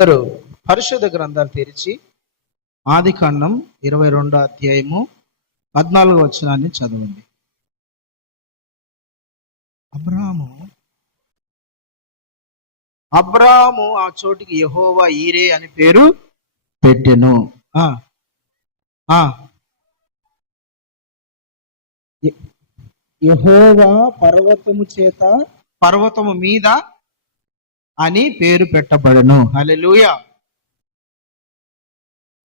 అందరూ పరిశుద్ధ గ్రంథాలు తెరిచి ఆదికాండం 22వ అధ్యాయము 14వ వచనాన్ని చదవండి. అబ్రాహాము ఆ చోటికి యెహోవా ఈరే అని పేరు పెట్టెను. యెహోవా పర్వతము మీద అని పేరు పెట్టబడను. హల్లెలూయా.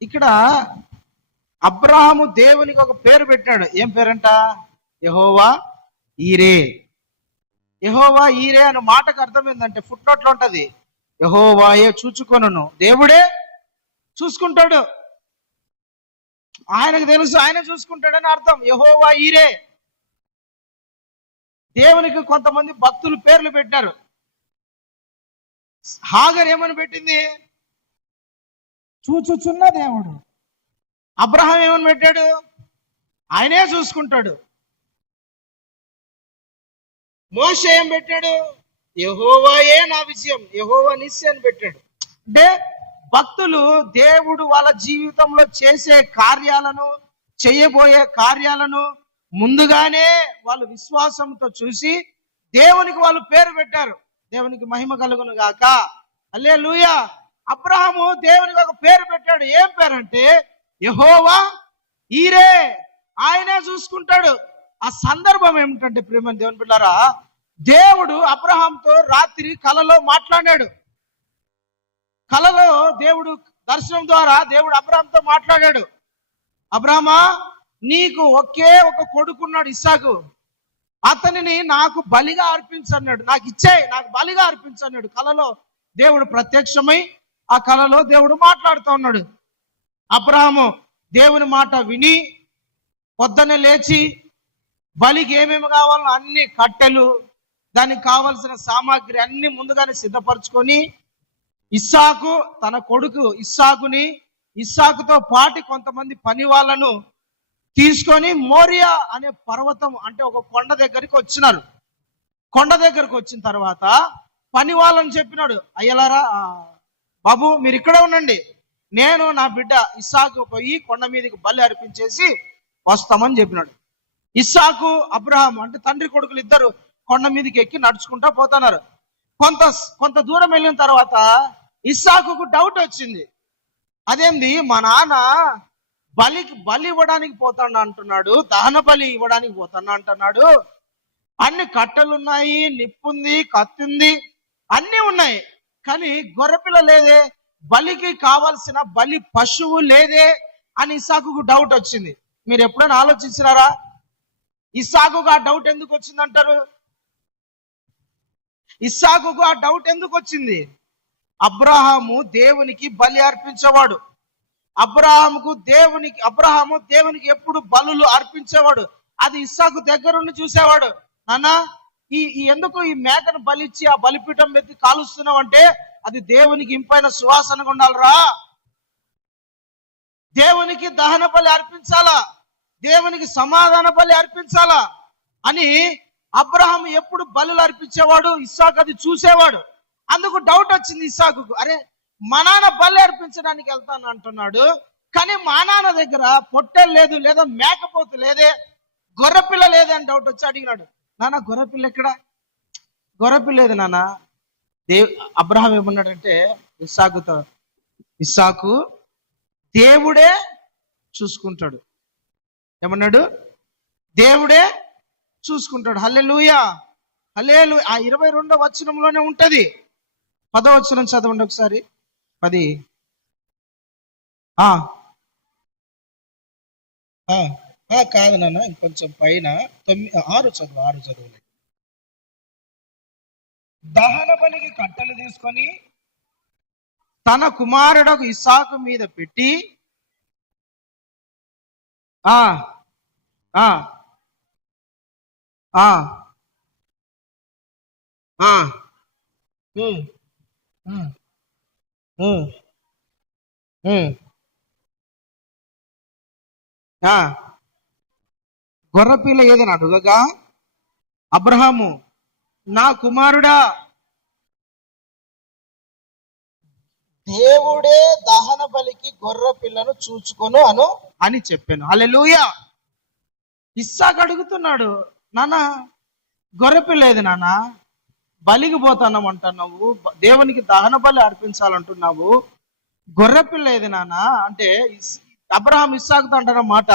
ఇక్కడ అబ్రాహాము దేవునికి ఒక పేరు పెట్టాడు. ఏం పేరంట? యెహోవా ఈరే. యెహోవా ఈరే అనే మాటకు అర్థం ఏంటంటే ఫుట్ నోట్లో ఉంటది, యెహోవాయే చూచుకొనును. దేవుడే చూసుకుంటాడు, ఆయనకు తెలుసు, ఆయన చూసుకుంటాడని అర్థం. యెహోవా ఈరే. దేవునికి కొంతమంది భక్తులు పేర్లు పెట్టారు. హాగర్ ఏమని పెట్టింది? చూచుచున్న దేవుడు. అబ్రహాం ఏమని పెట్టాడు? ఆయనే చూసుకుంటాడు. మోషే ఏం పెట్టాడు? యెహోవాయే నా విజయం, యెహోవా నిస్సి అని పెట్టాడు. అంటే భక్తులు దేవుడు వాళ్ళ జీవితంలో చేసే కార్యాలను, చేయబోయే కార్యాలను ముందుగానే వాళ్ళు విశ్వాసంతో చూసి దేవునికి వాళ్ళు పేరు పెట్టారు. దేవునికి మహిమ కలుగును గాక. హల్లెలూయా. అబ్రహాము దేవునికి ఒక పేరు పెట్టాడు. ఏం పేరంటే యెహోవా ఈరే, ఆయనే చూసుకుంటాడు. ఆ సందర్భం ఏమిటంటే ప్రియమైన దేవుని బిడ్డలారా, దేవుడు అబ్రహాంతో రాత్రి కలలో మాట్లాడాడు. కలలో దేవుడు దర్శనం ద్వారా దేవుడు అబ్రహాంతో మాట్లాడాడు. అబ్రహామా, నీకు ఒకే ఒక కొడుకున్నాడు ఇస్సాకు, అతనిని నాకు బలిగా అర్పించన్నాడు. నాకు ఇచ్చేయి, నాకు బలిగా అర్పించన్నాడు. కలలో దేవుడు ప్రత్యక్షమై ఆ కలలో దేవుడు మాట్లాడుతూ ఉన్నాడు. అబ్రహాము దేవుని మాట విని పొద్దున్నే లేచి బలికి ఏమేమి కావాలో అన్ని కట్టెలు, దానికి కావలసిన సామాగ్రి అన్ని ముందుగానే సిద్ధపరచుకొని ఇస్సాకు తన కొడుకు ఇస్సాకుతో పాటు కొంతమంది పని వాళ్ళను తీసుకొని మోరియా అనే పర్వతం అంటే ఒక కొండ దగ్గరికి వచ్చినారు. కొండ దగ్గరకు వచ్చిన తర్వాత పని వాళ్ళని చెప్పినాడు, అయ్యలారా బాబు మీరు ఇక్కడ ఉండండి, నేను నా బిడ్డ ఇస్సాకు పోయి కొండ మీదకి బలి అర్పించేసి వస్తామని చెప్పినాడు. ఇస్సాకు అబ్రహాం అంటే తండ్రి కొడుకులు ఇద్దరు కొండ మీదకి ఎక్కి నడుచుకుంటా పోతున్నారు. కొంత దూరం వెళ్ళిన తర్వాత ఇస్సాకుకు డౌట్ వచ్చింది. అదేంది, మా నాన్న బలి ఇవ్వడానికి పోతాను అంటున్నాడు, దహన బలి ఇవ్వడానికి పోతాను అంటున్నాడు, అన్ని కట్టెలున్నాయి, నిప్పుంది, కత్తుంది, అన్ని ఉన్నాయి, కానీ గొర్రెపిల్ల లేదే, బలికి కావాల్సిన బలి పశువు లేదే అని ఇస్సాకుకు డౌట్ వచ్చింది. మీరు ఎప్పుడైనా ఆలోచించినారా ఇస్సాకుకు ఆ డౌట్ ఎందుకు వచ్చిందంటారు? ఇస్సాకుకు ఆ డౌట్ ఎందుకు వచ్చింది? అబ్రహాము దేవునికి బలి అర్పించేవాడు. అబ్రహాము దేవునికి ఎప్పుడు బలులు అర్పించేవాడు. అది ఇస్సాకు దగ్గరుండి చూసేవాడు. నాన్న, ఎందుకు ఈ మేకను బలిచ్చి ఆ బలిపీఠం ఎత్తి కాలుస్తున్నావు అంటే, అది దేవునికి ఇంపైన సువాసనగా ఉండాలరా, దేవునికి దహన బలి అర్పించాలా, దేవునికి సమాధాన బలి అర్పించాలా అని అబ్రహాము ఎప్పుడు బలులు అర్పించేవాడు. ఇస్సాకు అది చూసేవాడు. అందుకు డౌట్ వచ్చింది ఇస్సాకుకు, అరే మా నాన్న బలి అర్పించడానికి వెళ్తాను అంటున్నాడు, కానీ మా నాన్న దగ్గర పొట్టెలు లేదు, లేదా మేకపోతు లేదే, గొర్రెపిల్ల లేదే అని డౌట్ వచ్చి అడిగినాడు. నాన్న గొర్రెపిల్ల ఎక్కడ? గొర్రెపిల్ల లేదు నాన్న. అబ్రహాం ఏమన్నాడంటే ఇస్సాకు దేవుడే చూసుకుంటాడు. ఏమన్నాడు? దేవుడే చూసుకుంటాడు. హల్లెలూయా, హల్లెలూయా. ఆ 22వ వచనంలోనే ఉంటది. 10వ వచనం చదవండి ఒకసారి. 10 కాదు నాన్న, ఇంకొంచెం పైన 6 చదువు. దహన బలికి కట్టెలు తీసుకొని తన కుమారుడు ఇస్సాకు మీద పెట్టి గొర్రెపిల్ల ఏదని అడుగగా అబ్రహాము, నా కుమారుడా దేవుడే దహన బలికి గొర్రె పిల్లను చూచుకొను అని చెప్పాను. హల్లెలూయా. ఇస్సాకు అడుగుతున్నాడు, నాన్న గొర్రె పిల్ల ఏది నాన్న, బలికి పోతానం అంటున్నావు, దేవునికి దహన బలి అర్పించాలంటున్నావు, గొర్రె పిల్ల ఏది నాన్న అంటే అబ్రహాం ఇస్సాకుతో అంటున్నమాట,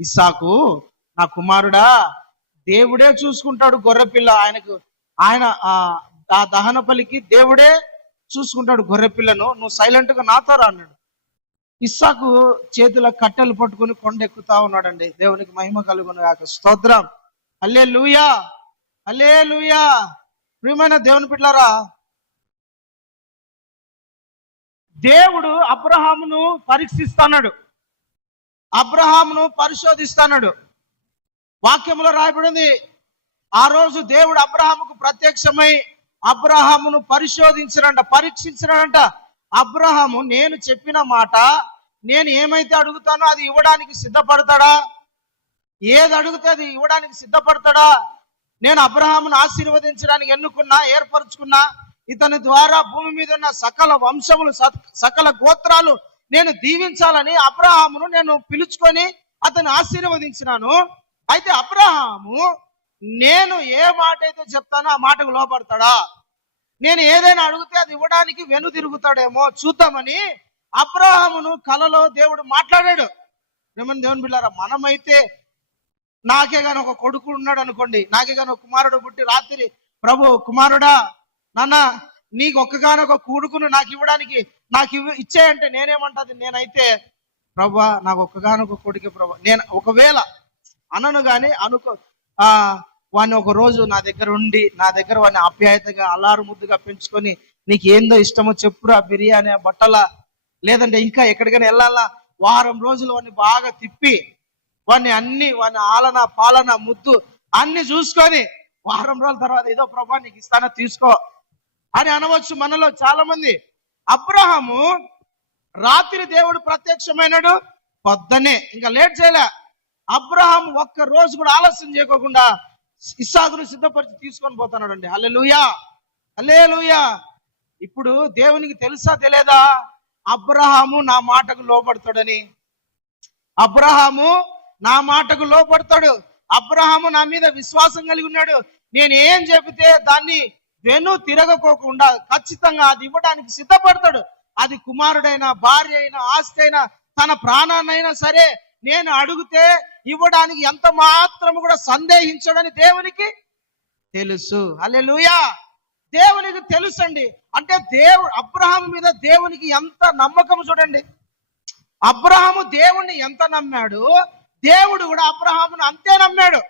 ఇస్సాకు నా కుమారుడా, దేవుడే చూసుకుంటాడు గొర్రె పిల్ల, ఆయన ఆ దహన బలికి దేవుడే చూసుకుంటాడు గొర్రె పిల్లను, నువ్వు సైలెంట్ గా నాతో రా అన్నాడు. ఇస్సాకు చేతిలో కట్టెలు పట్టుకుని కొండ ఎక్కుతా ఉన్నాడండి. దేవునికి మహిమ కలుగును గాక. స్తోత్రం. హల్లెలూయా, హల్లెలూయా. ప్రియమైన దేవుని బిడ్డలారా, దేవుడు అబ్రహామును పరీక్షిస్తున్నాడు, అబ్రహామును పరిశోధిస్తున్నాడు. వాక్యంలో రాయబడింది, ఆ రోజు దేవుడు అబ్రహాముకు ప్రత్యక్షమై అబ్రహామును పరీక్షించినాడంట. అబ్రహాము నేను చెప్పిన మాట, నేను ఏమైతే అడుగుతానో అది ఇవ్వడానికి సిద్ధపడతాడా, ఏది అడిగితే అది ఇవ్వడానికి సిద్ధపడతాడా, నేను అబ్రహామును ఆశీర్వదించడానికి ఏర్పరచుకున్నా, ఇతని ద్వారా భూమి మీద ఉన్న సకల వంశములు సకల గోత్రాలు నేను దీవించాలని అబ్రహామును నేను పిలుచుకొని అతను ఆశీర్వదించినాను. అయితే అబ్రహాము నేను ఏ మాట అయితే చెప్తానో ఆ మాటకు లోపడతాడా, నేను ఏదైనా అడిగితే అది ఇవ్వడానికి వెను తిరుగుతాడేమో చూద్దామని అబ్రహామును కలలో దేవుడు మాట్లాడాడు. ఏమని దేవుని బిడ్డలారా, మనమైతే నాకే గాని ఒక కొడుకు ఉన్నాడు అనుకోండి, నాకే గాని ఒక కుమారుడు పుట్టి రాత్రి, ప్రభు కుమారుడా నాన్న నీకు ఒక్కగానొక కొడుకును నాకు ఇవ్వడానికి ఇచ్చేయంటే నేనేమంటది, నేనైతే ప్రభా నాకు ఒక్కగానొక కొడుకే ప్రభా, నేను ఒకవేళ అనను గాని వాడిని ఒక రోజు నా దగ్గర వాడిని ఆప్యాయతగా అల్లారు ముద్దుగా పెంచుకొని, నీకు ఏందో ఇష్టమో చెప్పురా, బిర్యానీ బట్టల, లేదంటే ఇంకా ఎక్కడికైనా వెళ్ళాలా, వారం రోజులు వాడిని బాగా తిప్పి వాడిని ఆలన పాలన ముద్దు అన్ని చూసుకొని వారం రోజుల తర్వాత ఏదో ప్రభా నీకు ఇస్తానో తీసుకో అని అనవచ్చు మనలో చాలా మంది. అబ్రహాము రాత్రి దేవుడు ప్రత్యక్షమైనాడు, పొద్దున్నే ఇంకా లేట్ చేయలే, అబ్రహాం ఒక్క రోజు కూడా ఆలస్యం చేయకోకుండా ఇస్సాకును సిద్ధపరిచి తీసుకొని పోతున్నాడు అండి. హల్లెలూయా, హల్లెలూయా. ఇప్పుడు దేవునికి తెలుసా తెలియదా అబ్రహాము నా మాటకు లోపడతాడని? అబ్రహాము నా మాటకు లోపడతాడు, అబ్రహాము నా మీద విశ్వాసం కలిగి ఉన్నాడు, నేను ఏం చెబితే దాన్ని వెను తిరగకోకుండా ఖచ్చితంగా అది ఇవ్వడానికి సిద్ధపడతాడు. అది కుమారుడైనా, భార్య అయినా, ఆస్తి అయినా, తన ప్రాణాన్నైనా సరే నేను అడిగితే ఇవ్వడానికి ఎంత మాత్రము కూడా సందేహించడని దేవునికి తెలుసు. హల్లెలూయా. దేవునికి తెలుసండి. అంటే అబ్రహాం మీద దేవునికి ఎంత నమ్మకం చూడండి. అబ్రహాము దేవుణ్ణి ఎంత నమ్మాడు, దేవుడు కూడా అబ్రహామును అంతే నమ్మాడు.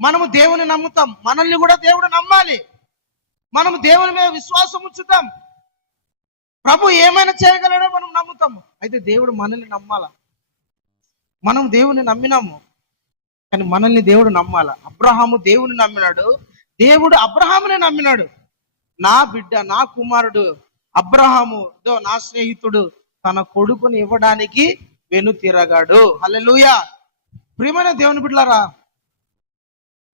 మనము దేవుని నమ్ముతాం, మనల్ని కూడా దేవుడు నమ్మాలి. మనము దేవుని మీద విశ్వాసం ఉంచుతాం, ప్రభు ఏమైనా చేయగలడో మనం నమ్ముతాము. అయితే దేవుడు మనల్ని నమ్మాల. మనం దేవుని నమ్మినాము కానీ మనల్ని దేవుడు నమ్మాల. అబ్రహాము దేవుని నమ్మినాడు, దేవుడు అబ్రహామునే నమ్మినాడు. నా బిడ్డ, నా కుమారుడు అబ్రహాము నా స్నేహితుడు తన కొడుకుని ఇవ్వడానికి వెనుతిరగాడు. హల్లెలూయా. ప్రియమైన దేవుని బిడ్డలారా,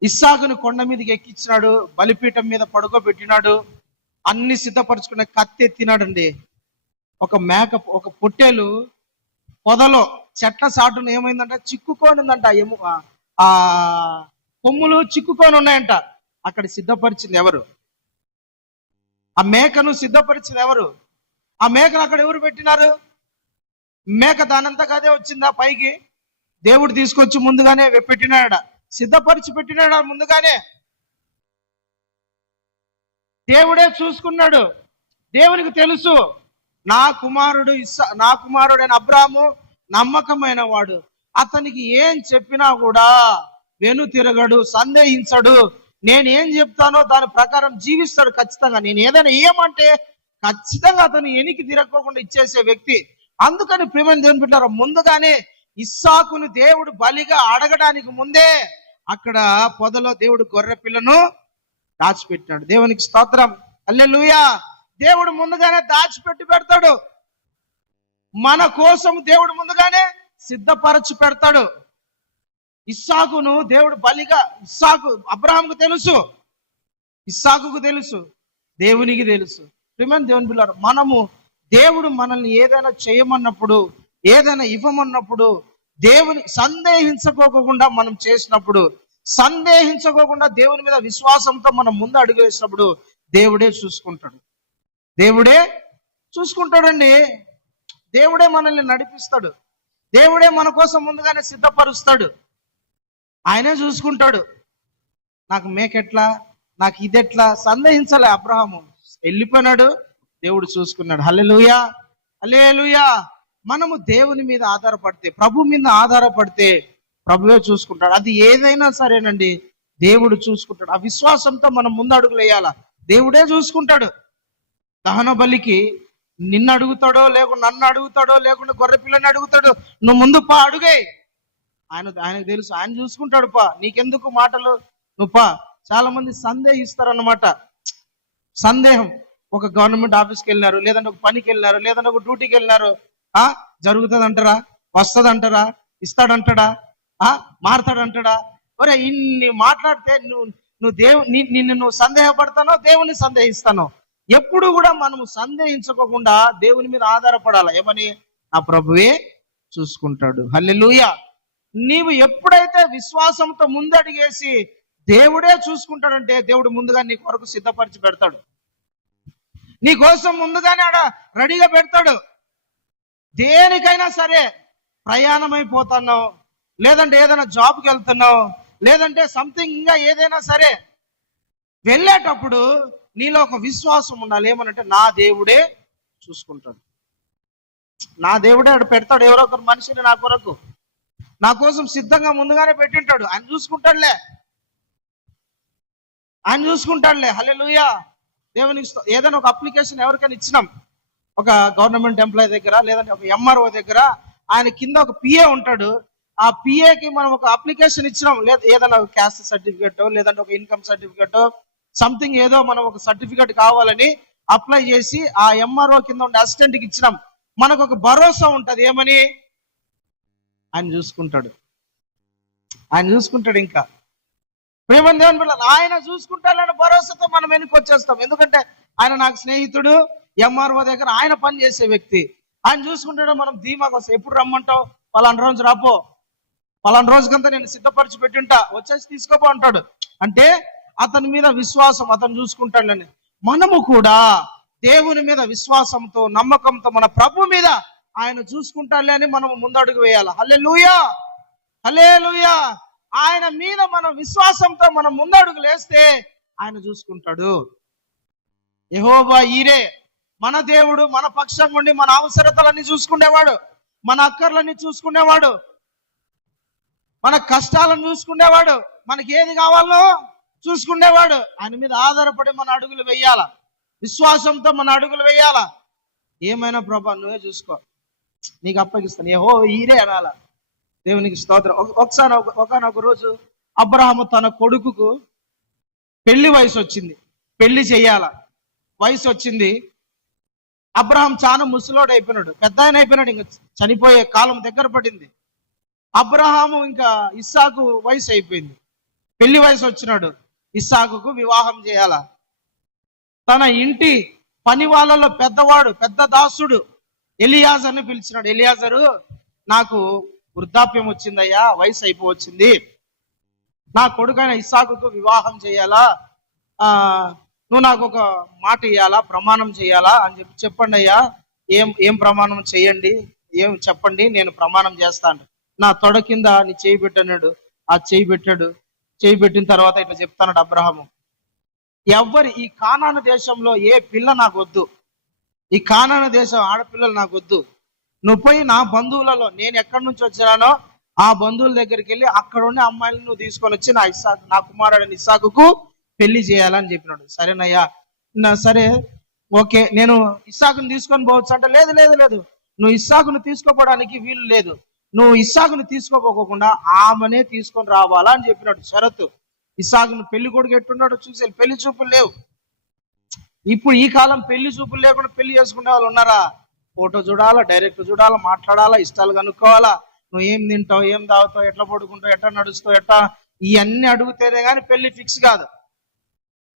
ఇస్సాకును కొండ మీదకి ఎక్కించినాడు, బలిపీఠం మీద పడుకోబెట్టినాడు, అన్ని సిద్ధపరచుకున్న కత్తి ఎత్తినాడండి. ఒక పొట్టేలు పొదలో చెట్ల సాటును ఏమైందంట, చిక్కుకొని ఉందంట, ఆ కొమ్ములు చిక్కుకొని ఉన్నాయంట. అక్కడ సిద్ధపరిచింది ఎవరు? ఆ మేకను సిద్ధపరిచింది ఎవరు? ఆ మేకను అక్కడ ఎవరు పెట్టినారు? మేక దానంతగా అదే వచ్చిందా పైకి? దేవుడు తీసుకొచ్చి ముందుగానే పెట్టినాడ, సిద్ధపరిచి పెట్టినాడ ముందుగానే. దేవుడే చూసుకున్నాడు. దేవునికి తెలుసు నా కుమారుడైన అబ్రాము నమ్మకమైన వాడు, అతనికి ఏం చెప్పినా కూడా వెను తిరగడు, సందేహించడు, నేనేం చెప్తానో దాని ప్రకారం జీవిస్తాడు ఖచ్చితంగా. నేను ఏదైనా ఏమంటే ఖచ్చితంగా అతను ఎనికి తిరగకుండా ఇచ్చేసే వ్యక్తి. అందుకని ప్రియమైన దేవుని బిడ్డలారా, ముందుగానే ఇస్సాకును దేవుడు బలిగా అడగడానికి ముందే అక్కడ పొదలో దేవుడు గొర్రె పిల్లను దాచిపెట్టినాడు. దేవునికి స్తోత్రం. హల్లెలూయా. దేవుడు ముందుగానే దాచిపెట్టి పెడతాడు. మన కోసం దేవుడు ముందుగానే సిద్ధపరచి పెడతాడు. ఇస్సాకును దేవుడు బలిగా, అబ్రహాముకు తెలుసు, ఇస్సాకుకు తెలుసు, దేవునికి తెలుసు. ప్రియమైన దేవుని బిడ్డలారా, మనము దేవుడు మనల్ని ఏదైనా చేయమన్నప్పుడు, ఏదైనా ఇవ్వమన్నప్పుడు, దేవుని సందేహించుకోకుండా మనం చేసినప్పుడు, సందేహించుకోకుండా దేవుని మీద విశ్వాసంతో మనం ముందు అడుగు వేసినప్పుడు దేవుడే చూసుకుంటాడు. దేవుడే చూసుకుంటాడండి. దేవుడే మనల్ని నడిపిస్తాడు. దేవుడే మన కోసం ముందుగానే సిద్ధపరుస్తాడు. ఆయనే చూసుకుంటాడు. నాకు మేకెట్లా, నాకు ఇదెట్లా సందేహించలే అబ్రహాము. వెళ్ళిపోయినాడు, దేవుడు చూసుకున్నాడు. హల్లెలూయా, హల్లెలూయా. మనము దేవుని మీద ఆధారపడితే, ప్రభు మీద ఆధారపడితే ప్రభువే చూసుకుంటాడు. అది ఏదైనా సరేనండి, దేవుడు చూసుకుంటాడు. ఆ విశ్వాసంతో మనం ముందు అడుగులు వేయాల. దేవుడే చూసుకుంటాడు. దహన బలికి నిన్ను అడుగుతాడో, లేకుండా నన్ను అడుగుతాడో, లేకుండా గొర్రె పిల్లని అడుగుతాడో, నువ్వు ముందు పా, అడుగే. ఆయనకు తెలుసు, ఆయన చూసుకుంటాడు. పా, నీకెందుకు మాటలు, నువ్వు పా. చాలా మంది సందేహిస్తారన్నమాట. సందేహం. ఒక గవర్నమెంట్ ఆఫీస్కి వెళ్ళినారు, లేదంటే ఒక పనికి వెళ్ళినారు, లేదంటే ఒక డ్యూటీకి వెళ్ళినారు. జరుగుతుంది అంటారా, వస్తుంది అంటారా, ఇస్తాడంటాడా, మారుతాడంటాడా? ఒరే, ఇన్ని మాట్లాడితే నిన్ను నువ్వు సందేహపడతానో, దేవుని సందేహిస్తానో. ఎప్పుడు కూడా మనము సందేహించుకోకుండా దేవుని మీద ఆధారపడాలి. ఏమని? ఆ ప్రభువే చూసుకుంటాడు. హల్లెలూయా. నీవు ఎప్పుడైతే విశ్వాసంతో ముందడిగేసి దేవుడే చూసుకుంటాడంటే, దేవుడు ముందుగా నీ కొరకు సిద్ధపరిచి పెడతాడు. నీ కోసం ముందుగానే ఆడ రెడీగా పెడతాడు. దేనికైనా సరే, ప్రయాణం అయిపోతున్నావు, లేదంటే ఏదైనా జాబ్కి వెళ్తున్నావు, లేదంటే సంథింగ్ ఇంకా ఏదైనా సరే, వెళ్ళేటప్పుడు నీలో ఒక విశ్వాసం ఉండాలి. ఏమనంటే, నా దేవుడే చూసుకుంటాడు. నా దేవుడే ఆడ పెడతాడు. ఎవరో ఒకరు మనిషిని నా కొరకు, నా కోసం సిద్ధంగా ముందుగానే పెట్టింటాడు. ఆయన చూసుకుంటాడులే, ఆయన చూసుకుంటాడులే. హల్లెలూయా. దేవునికి ఏదైనా ఒక అప్లికేషన్ ఎవరికైనా ఇచ్చినాం, ఒక గవర్నమెంట్ ఎంప్లాయీ దగ్గర, లేదంటే ఒక ఎంఆర్ఓ దగ్గర, ఆయన కింద ఒక పిఏ ఉంటాడు. ఆ పిఏకి మనం ఒక అప్లికేషన్ ఇచ్చినాం, లేదా ఏదైనా క్యాస్ట్ సర్టిఫికేట్, లేదంటే ఒక ఇన్కమ్ సర్టిఫికేట్, సంథింగ్ ఏదో మనం ఒక సర్టిఫికేట్ కావాలని అప్లై చేసి ఆ ఎంఆర్ఓ కింద ఉండే అసిస్టెంట్కి ఇచ్చినాం. మనకు ఒక భరోసా ఉంటది. ఏమని? ఆయన చూసుకుంటాడు, ఆయన చూసుకుంటాడు. ఇంకా ప్రియమైన దేవుని బిడ్డలారా, ఆయన చూసుకుంటాడన్న భరోసాతో మనం వెనక్కి వచ్చేస్తాం. ఎందుకంటే ఆయన నాకు స్నేహితుడు, ఎంఆర్ఓ దగ్గర ఆయన పని చేసే వ్యక్తి, ఆయన చూసుకుంటాడో మనం ధీమాగా వస్తాం. ఎప్పుడు రమ్మంటావు? పలానా రోజు రాపో, పలానా రోజుకంతా నేను సిద్ధపరిచి పెట్టింటా, వచ్చేసి తీసుకోపో అంటాడు. అంటే అతని మీద విశ్వాసం, అతను చూసుకుంటాడని. మనము కూడా దేవుని మీద విశ్వాసంతో, నమ్మకంతో, మన ప్రభు మీద ఆయన చూసుకుంటాడులే అని మనం ముందడుగు వేయాలి. హల్లెలూయా, హల్లెలూయా. ఆయన మీద మనం విశ్వాసంతో మనం ముందడుగు లేస్తే ఆయన చూసుకుంటాడు. యెహోవా ఈరే, మన దేవుడు, మన పక్షంగా ఉండి మన అవసరతలన్నీ చూసుకునేవాడు, మన అక్కర్లన్నీ చూసుకునేవాడు, మన కష్టాలను చూసుకునేవాడు, మనకి ఏది కావాలో చూసుకునేవాడు. ఆయన మీద ఆధారపడి మన అడుగులు వేయాల, విశ్వాసంతో మన అడుగులు వేయాల. ఏమైనా ప్రభా నువ్వే చూసుకో, నీకు అప్పగిస్తాను, యెహోవా ఈరే అనాల. దేవునికి స్తోత్రం. ఒకసారి ఒకనొక రోజు అబ్రహాము తన కొడుకుకు పెళ్లి వయసు వచ్చింది, పెళ్లి చెయ్యాల వయసు వచ్చింది. అబ్రహాం చాలా ముసలోడు అయిపోయినాడు, పెద్ద ఆయన అయిపోయినాడు, ఇంకా చనిపోయే కాలం దగ్గర పడింది. అబ్రహాము ఇంకా ఇస్సాకు వయసు అయిపోయింది, పెళ్లి వయసు వచ్చినాడు. ఇస్సాకుకు వివాహం చేయాల. తన ఇంటి పని వాళ్ళలో పెద్దవాడు, పెద్ద దాసుడు ఎలియాజర్ని పిలిచినాడు. ఎలియాజరు, నాకు వృద్ధాప్యం వచ్చిందయ్యా, వయసు అయిపోవచ్చింది, నా కొడుకైన ఇస్సాకుకు వివాహం చేయాలా, నువ్వు నాకు ఒక మాట ఇయ్యాలా, ప్రమాణం చేయాలా అని చెప్పండి అయ్యా. ఏం ప్రమాణం చేయండి, ఏం చెప్పండి, నేను ప్రమాణం చేస్తాను. నా తొడ కింద నీ చేయి పెట్టన్నాడు. ఆ చేయి పెట్టాడు. చేయి పెట్టిన తర్వాత ఇట్లా చెప్తాడు అబ్రహాము, ఈ కానాను దేశంలో ఏ పిల్ల నాకు వద్దు, ఈ కానాను దేశం ఆడపిల్లలు నాకు వద్దు. నువ్వు పోయి నా బంధువులలో, నేను ఎక్కడి నుంచి వచ్చినానో ఆ బంధువుల దగ్గరికి వెళ్ళి అక్కడ ఉండే అమ్మాయిలను నువ్వు తీసుకొని వచ్చి నా కుమారుడు ఇస్సాకుకు పెళ్లి చేయాలని చెప్పినాడు. సరేనయ్యా, సరే ఓకే, నేను ఇస్సాకుని తీసుకొని పోవచ్చు అంటే, లేదు లేదు లేదు, నువ్వు ఇస్సాకును తీసుకోపోవడానికి వీలు లేదు, నువ్వు ఇస్సాకును తీసుకోపోకుండా ఆమెనే తీసుకొని రావాలా అని చెప్పినాడు షరతు. ఇస్సాకును పెళ్లి కొడుకు ఎట్టున్నాడు చూసి, పెళ్లి చూపులు లేవు. ఇప్పుడు ఈ కాలం పెళ్లి చూపులు లేకుండా పెళ్లి చేసుకునే వాళ్ళు ఉన్నారా? ఫోటో చూడాలా, డైరెక్ట్ చూడాలా, మాట్లాడాలా, ఇష్టాలు కనుక్కోవాలా, నువ్వు ఏం తింటావు, ఏం తాగుతావు, ఎట్లా పడుకుంటావు, ఎట్లా నడుస్తావు, ఎట్లా, ఇవన్నీ అడుగుతేనే కానీ పెళ్లి ఫిక్స్ కాదు.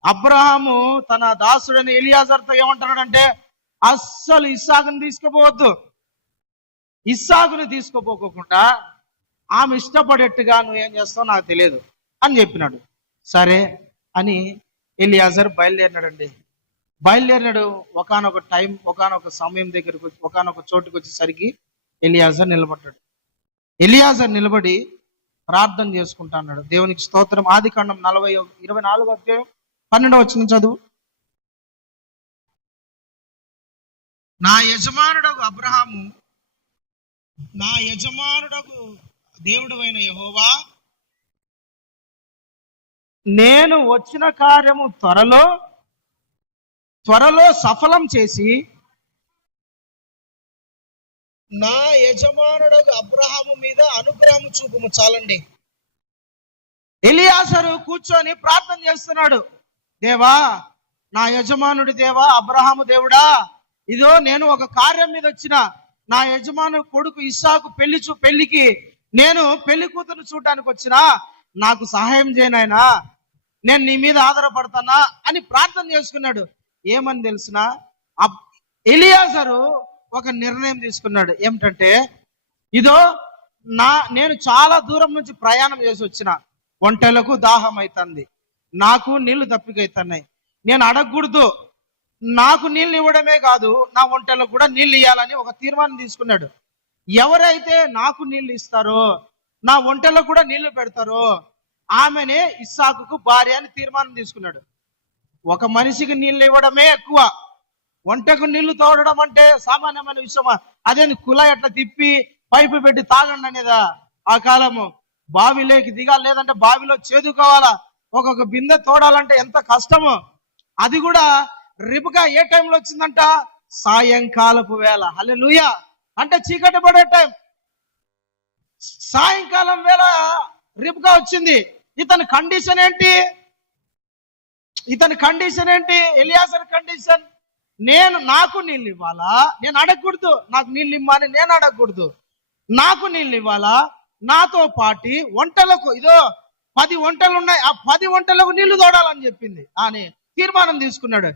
అబ్రహాము తన దాసుడైన ఎలియాజర్తో ఏమంటున్నాడంటే, అస్సలు ఇస్సాకుని తీసుకుపోవద్దు, ఇస్సాకుని తీసుకుపోకుండా ఆమె ఇష్టపడేట్టుగా నువ్వేం చేస్తావు నాకు తెలియదు అని చెప్పినాడు. సరే అని ఎలియాజర్ బయలుదేరినాడు. ఒకానొక టైం, ఒకానొక సమయం దగ్గరకు, ఒకానొక చోటుకు వచ్చేసరికి ఎలియాజర్ నిలబడి ప్రార్థన చేసుకుంటా అన్నాడు. దేవునికి స్తోత్రం. ఆదికాండం 24 అధ్యాయం 12వ వచనం చదువు. నా యజమానుడగు అబ్రహాము, నా యజమానుడగు దేవుడు అయిన యెహోవా, నేను వచ్చిన కార్యము త్వరలో సఫలం చేసి నా యజమానుడగు అబ్రహాము మీద అనుగ్రహం చూపుము. చాలండి. ఎలియాజరు కూర్చొని ప్రార్థన చేస్తున్నాడు. దేవా, నా యజమానుడి దేవా, అబ్రహాము దేవుడా, ఇదో నేను ఒక కార్యం మీద వచ్చిన, నా యజమాను కొడుకు ఇస్సాకు పెళ్లికి నేను పెళ్లి కూతురు చూడడానికి వచ్చిన, నాకు సహాయం చేయనాయనా, నేను నీ మీద ఆధారపడతానా అని ప్రార్థన చేసుకున్నాడు. ఏమని తెలిసిన, ఎలియాజరు ఒక నిర్ణయం తీసుకున్నాడు. ఏమిటంటే, ఇదో నేను చాలా దూరం నుంచి ప్రయాణం చేసి వచ్చిన, ఒంటెలకు దాహం అవుతుంది, నాకు నీళ్లు దప్పికైతున్నాయి, నేను అడగకూడదు, నాకు నీళ్ళు ఇవ్వడమే కాదు నా ఒంటెలకు కూడా నీళ్ళు ఇవ్వాలని ఒక తీర్మానం తీసుకున్నాడు. ఎవరైతే నాకు నీళ్లు ఇస్తారో, నా ఒంటెలకు కూడా నీళ్లు పెడతారో ఆమెనే ఇస్సాకుకు భార్య అని తీర్మానం తీసుకున్నాడు. ఒక మనిషికి నీళ్లు ఇవ్వడమే ఎక్కువ, ఒంటెకు నీళ్లు తోడడం అంటే సామాన్యమైన విషయమా? అదే కుల ఎట్లా తిప్పి పైపు పెట్టి తాగండి అనేదా? ఆ కాలము బావిలోకి దిగాలి, లేదంటే బావిలో చేదుకోవాలా, ఒక్కొక్క బిందె తోడాలంటే ఎంత కష్టమో. అది కూడా రిబ్కా ఏ టైంలో వచ్చిందంట? సాయంకాలపు వేళ. హల్లెలూయా. అంటే చీకటి పడే టైం, సాయంకాలం వేళ రిబ్కా వచ్చింది. ఇతని కండిషన్ ఏంటి? ఎలియాజర్ కండిషన్, నాకు నీళ్ళు ఇవ్వాలా, నేను అడగకూడదు, నాకు నీళ్ళు ఇమ్మని నేను అడగకూడదు, నాకు నీళ్ళు ఇవ్వాలా, నాతో పాటి ఒంటలకు, ఇదో 10 ఒంటలు ఉన్నాయి, ఆ 10 ఒంటలకు నీళ్లు తోడాలని చెప్పింది అని తీర్మానం తీసుకున్నాడు.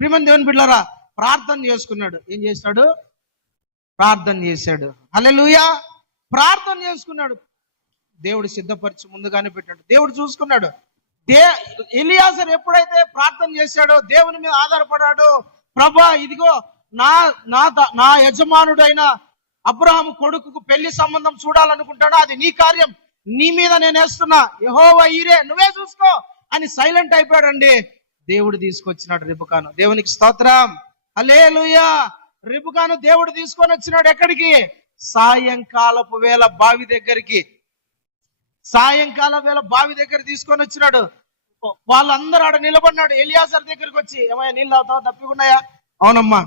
ప్రియమైన దేవుని బిడ్డలారా, ప్రార్థన చేసుకున్నాడు. ఏం చేశాడు? ప్రార్థన చేశాడు. హల్లెలూయా. ప్రార్థన చేసుకున్నాడు. దేవుడు సిద్ధపరిచి ముందుగానే పెట్టాడు. దేవుడు చూసుకున్నాడు. ఎలియాజర్ ఎప్పుడైతే ప్రార్థన చేశాడో, దేవుని మీద ఆధారపడాడో, ప్రభా ఇదిగో నా యజమానుడైన అబ్రహాము కొడుకుకు పెళ్లి సంబంధం చూడాలనుకుంటాడో, అది నీ కార్యం, నీ మీద నేను వేస్తున్నా, యెహోవా ఈరే, నువ్వే చూసుకో అని సైలెంట్ అయిపోయాడండి. దేవుడు తీసుకొచ్చినాడు రిబ్కాను. దేవునికి స్తోత్రం. హల్లెలూయా. రిబ్కాను దేవుడు తీసుకొని వచ్చినాడు. ఎక్కడికి? సాయంకాలపు వేళ బావి దగ్గర తీసుకొని వచ్చినాడు. వాళ్ళందరూ ఆడ నిలబడినాడు. ఎలియాజర్ దగ్గరికి వచ్చి, ఏమయ్యా నీళ్ళు అవుతావు, తప్పికున్నాయా? అవునమ్మా.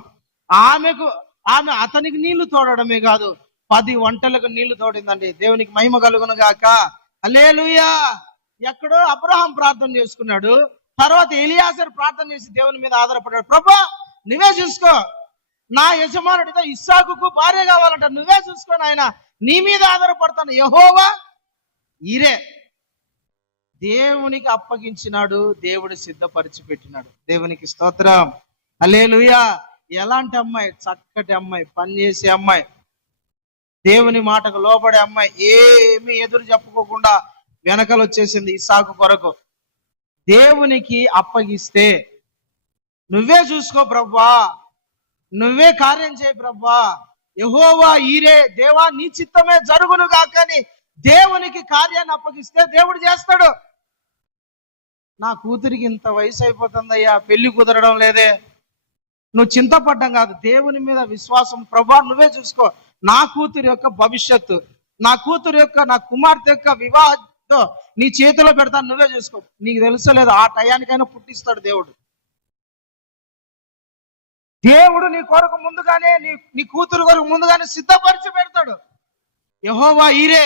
ఆమె అతనికి నీళ్లు తోడడమే కాదు, 10 ఒంటలకు నీళ్లు తోడిందండి. దేవునికి మహిమ కలుగును గాక. హల్లెలూయా. ఎక్కడో అబ్రహాం ప్రార్థన చేసుకున్నాడు, తర్వాత ఎలియాజర్ ప్రార్థన చేసి దేవుని మీద ఆధారపడ్డాడు. ప్రభా నువ్వే చూసుకో, నా యజమానుడితో ఇస్సాకుకు భార్య కావాలంట, నువ్వే చూసుకో నాయన, నీ మీద ఆధారపడతాను, యెహోవా ఈరే. దేవునికి అప్పగించినాడు, దేవుడు సిద్ధపరిచి పెట్టినాడు. దేవునికి స్తోత్రం. హల్లెలూయా. ఎలాంటి అమ్మాయి? చక్కటి అమ్మాయి, పనిచేసే అమ్మాయి, దేవుని మాటకు లోబడే అమ్మాయి, ఏమి ఎదురు చెప్పుకోకుండా వెనకలు వచ్చేసింది ఇస్సాకు కొరకు. దేవునికి అప్పగిస్తే, నువ్వే చూసుకో ప్రభా, నువ్వే కార్యం చేయి ప్రభా, యెహోవా ఈరే, దేవా నీ చిత్తమే జరుగును గాకని దేవునికి కార్యాన్ని అప్పగిస్తే దేవుడు చేస్తాడు. నా కూతురికి ఇంత వయసు అయిపోతుందయ్యా, పెళ్లి కుదరడం లేదే, నువ్వు చింతపడ్డం కాదు, దేవుని మీద విశ్వాసం, ప్రభా నువ్వే చూసుకో, నా కూతురు యొక్క భవిష్యత్తు, నా కుమార్తె యొక్క వివాహంతో నీ చేతిలో పెడతాను, నువ్వే చూసుకో. నీకు తెలుసలేదు, ఆ టయానికైనా పుట్టిస్తాడు దేవుడు. దేవుడు నీ కొరకు ముందుగానే, నీ కూతురు కొరకు ముందుగానే సిద్ధపరిచి పెడతాడు. యెహోవా ఈరే,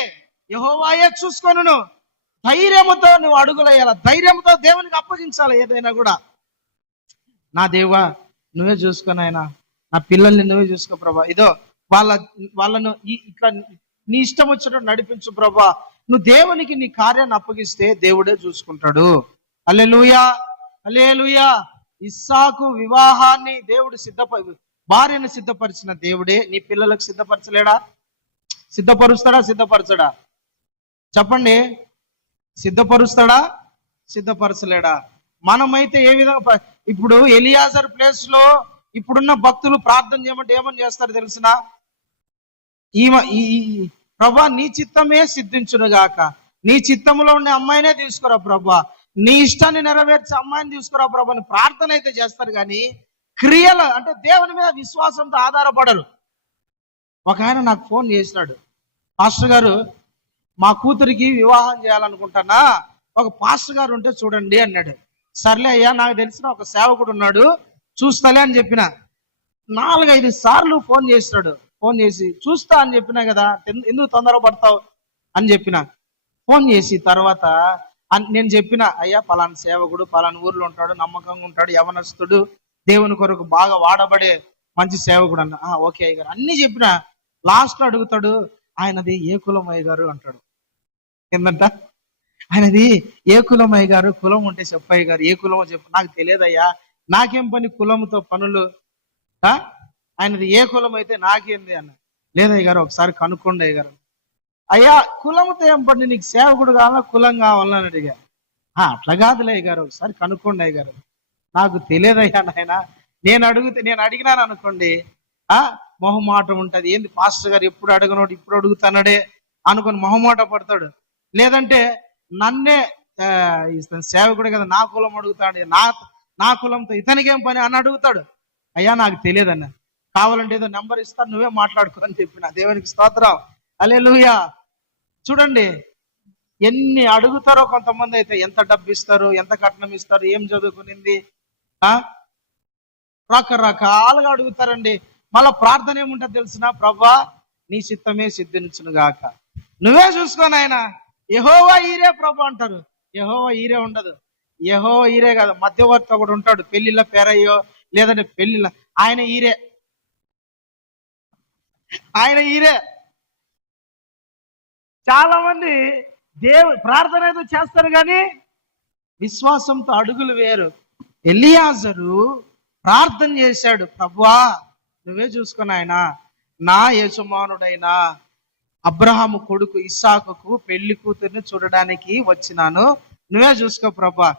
యెహోవాయే చూసుకోను. ధైర్యంతో నువ్వు అడుగులేయాల, ధైర్యంతో దేవునికి అప్పగించాలి ఏదైనా కూడా. నా దేవా నువ్వే చూసుకోనైనా, నా పిల్లల్ని నువ్వే చూసుకో ప్రభా, ఇదో వాళ్ళను ఇట్లా నీ ఇష్టం వచ్చినట్టు నడిపించు ప్రభా. నువ్వు దేవునికి నీ కార్యాన్ని అప్పగిస్తే దేవుడే చూసుకుంటాడు. హల్లెలూయా. హల్లెలూయా. ఇస్సాకు వివాహాన్ని దేవుడు భార్యను సిద్ధపరిచిన దేవుడే నీ పిల్లలకు సిద్ధపరచలేడా? సిద్ధపరుస్తాడా? సిద్ధపరచడా? చెప్పండి. సిద్ధపరుస్తాడా? సిద్ధపరచలేడా? మనమైతే ఏ విధంగా ఇప్పుడు ఎలియాజర్ ప్లేస్ లో ఇప్పుడున్న భక్తులు ప్రార్థన చేయమంటే ఏమని చేస్తారు తెలిసిన? ఈ ప్రభా నీ చిత్తమే సిద్ధించును గాక, నీ చిత్తంలో ఉండే అమ్మాయినే తీసుకురా ప్రభా, నీ ఇష్టాన్ని నెరవేర్చే అమ్మాయిని తీసుకురా ప్రభా అని ప్రార్థన అయితే చేస్తారు, కానీ క్రియలు అంటే దేవుని మీద విశ్వాసంతో ఆధారపడరు. ఒక ఆయన నాకు ఫోన్ చేసినాడు, పాస్టర్ గారు మా కూతురికి వివాహం చేయాలనుకుంటున్నా, ఒక పాస్టర్ గారు ఉంటే చూడండి అన్నాడు. సర్లే అయ్యా, నాకు తెలిసిన ఒక సేవకుడు ఉన్నాడు, చూస్తలే అని చెప్పిన. 4-5 సార్లు ఫోన్ చేసినాడు. ఫోన్ చేసి చూస్తా అని చెప్పినా కదా, ఎందుకు తొందరపడతావు అని చెప్పిన. ఫోన్ చేసి తర్వాత నేను చెప్పిన, అయ్యా పలానా సేవకుడు పలానా ఊర్లో ఉంటాడు, నమ్మకంగా ఉంటాడు, యవనస్తుడు, దేవుని కొరకు బాగా వాడబడే మంచి సేవకుడు అన్న. ఓకే అయ్య గారు అన్ని చెప్పిన. లాస్ట్ లో అడుగుతాడు, ఆయనది ఏ కులం అయ్య గారు అంటాడు. ఏందంట? ఆయనది ఏ కులం అయ్య గారు? కులం ఉంటే చెప్పయ్య గారు, ఏ కులమో చెప్పు. నాకు తెలియదయ్యా, నాకేం పని కులంతో పనులు, ఆయనది ఏ కులం అయితే నాకేంది అన్న. లేదయ్య గారు ఒకసారి కనుక్కోండి అయ్య గారు. అయ్యా కులంతో ఏం పని, నీకు సేవకుడు కావాలా కులం కావాలని అడిగా. అట్లా కాదులే అయ్య గారు, ఒకసారి కనుక్కోండి అయ్య గారు. నాకు తెలియదయ్యా నాయన, నేను అడిగినాను అనుకోండి మొహమాటం ఉంటది. ఏంది పాస్టర్ గారు ఎప్పుడు అడగనోడు ఇప్పుడు అడుగుతానడే అనుకుని మొహమాట పడతాడు. లేదంటే నన్నే సేవకుడు కదా నా కులం అడుగుతాడు, నా కులంతో ఇతనికేం పని అని అడుగుతాడు. అయ్యా నాకు తెలియదన్న, కావాలంటే ఏదో నెంబర్ ఇస్తాను నువ్వే మాట్లాడుకో అని చెప్పిన. దేవునికి స్తోత్రం, హల్లెలూయా. చూడండి ఎన్ని అడుగుతారో కొంతమంది అయితే, ఎంత డబ్బు ఇస్తారు, ఎంత కట్నం ఇస్తారు, ఏం చదువుకునింది, రకరకాలుగా అడుగుతారండి. మళ్ళా ప్రార్థన ఏముంటుంది తెలిసిన? ప్రభా నీ చిత్తమే సిద్ధించును గాక, నువ్వే చూసుకోని ఆయన. యెహోవా ఈరే ప్రభు అంటారు. యెహోవా ఈరే ఉండదు. యెహోవా ఈరే కాదు, మధ్యవర్తి ఒకడు ఉంటాడు, పెళ్లిళ్ళ పేరయ్యో లేదంటే పెళ్లిళ్ళ, ఆయన ఈరే, ఆయన ఈరే. చాలా మంది ప్రార్థన ఏదో చేస్తారు కానీ విశ్వాసంతో అడుగులు వేరు. ఎలియాజరు ప్రార్థన చేశాడు, ప్రభువా నువ్వే చూసుకుని ఆయన, నా యజమానుడైన అబ్రహాము కొడుకు ఇస్సాకుకు పెళ్లి కూతుర్ని చూడడానికి వచ్చినాను, నువ్వే చూసుకో ప్రభా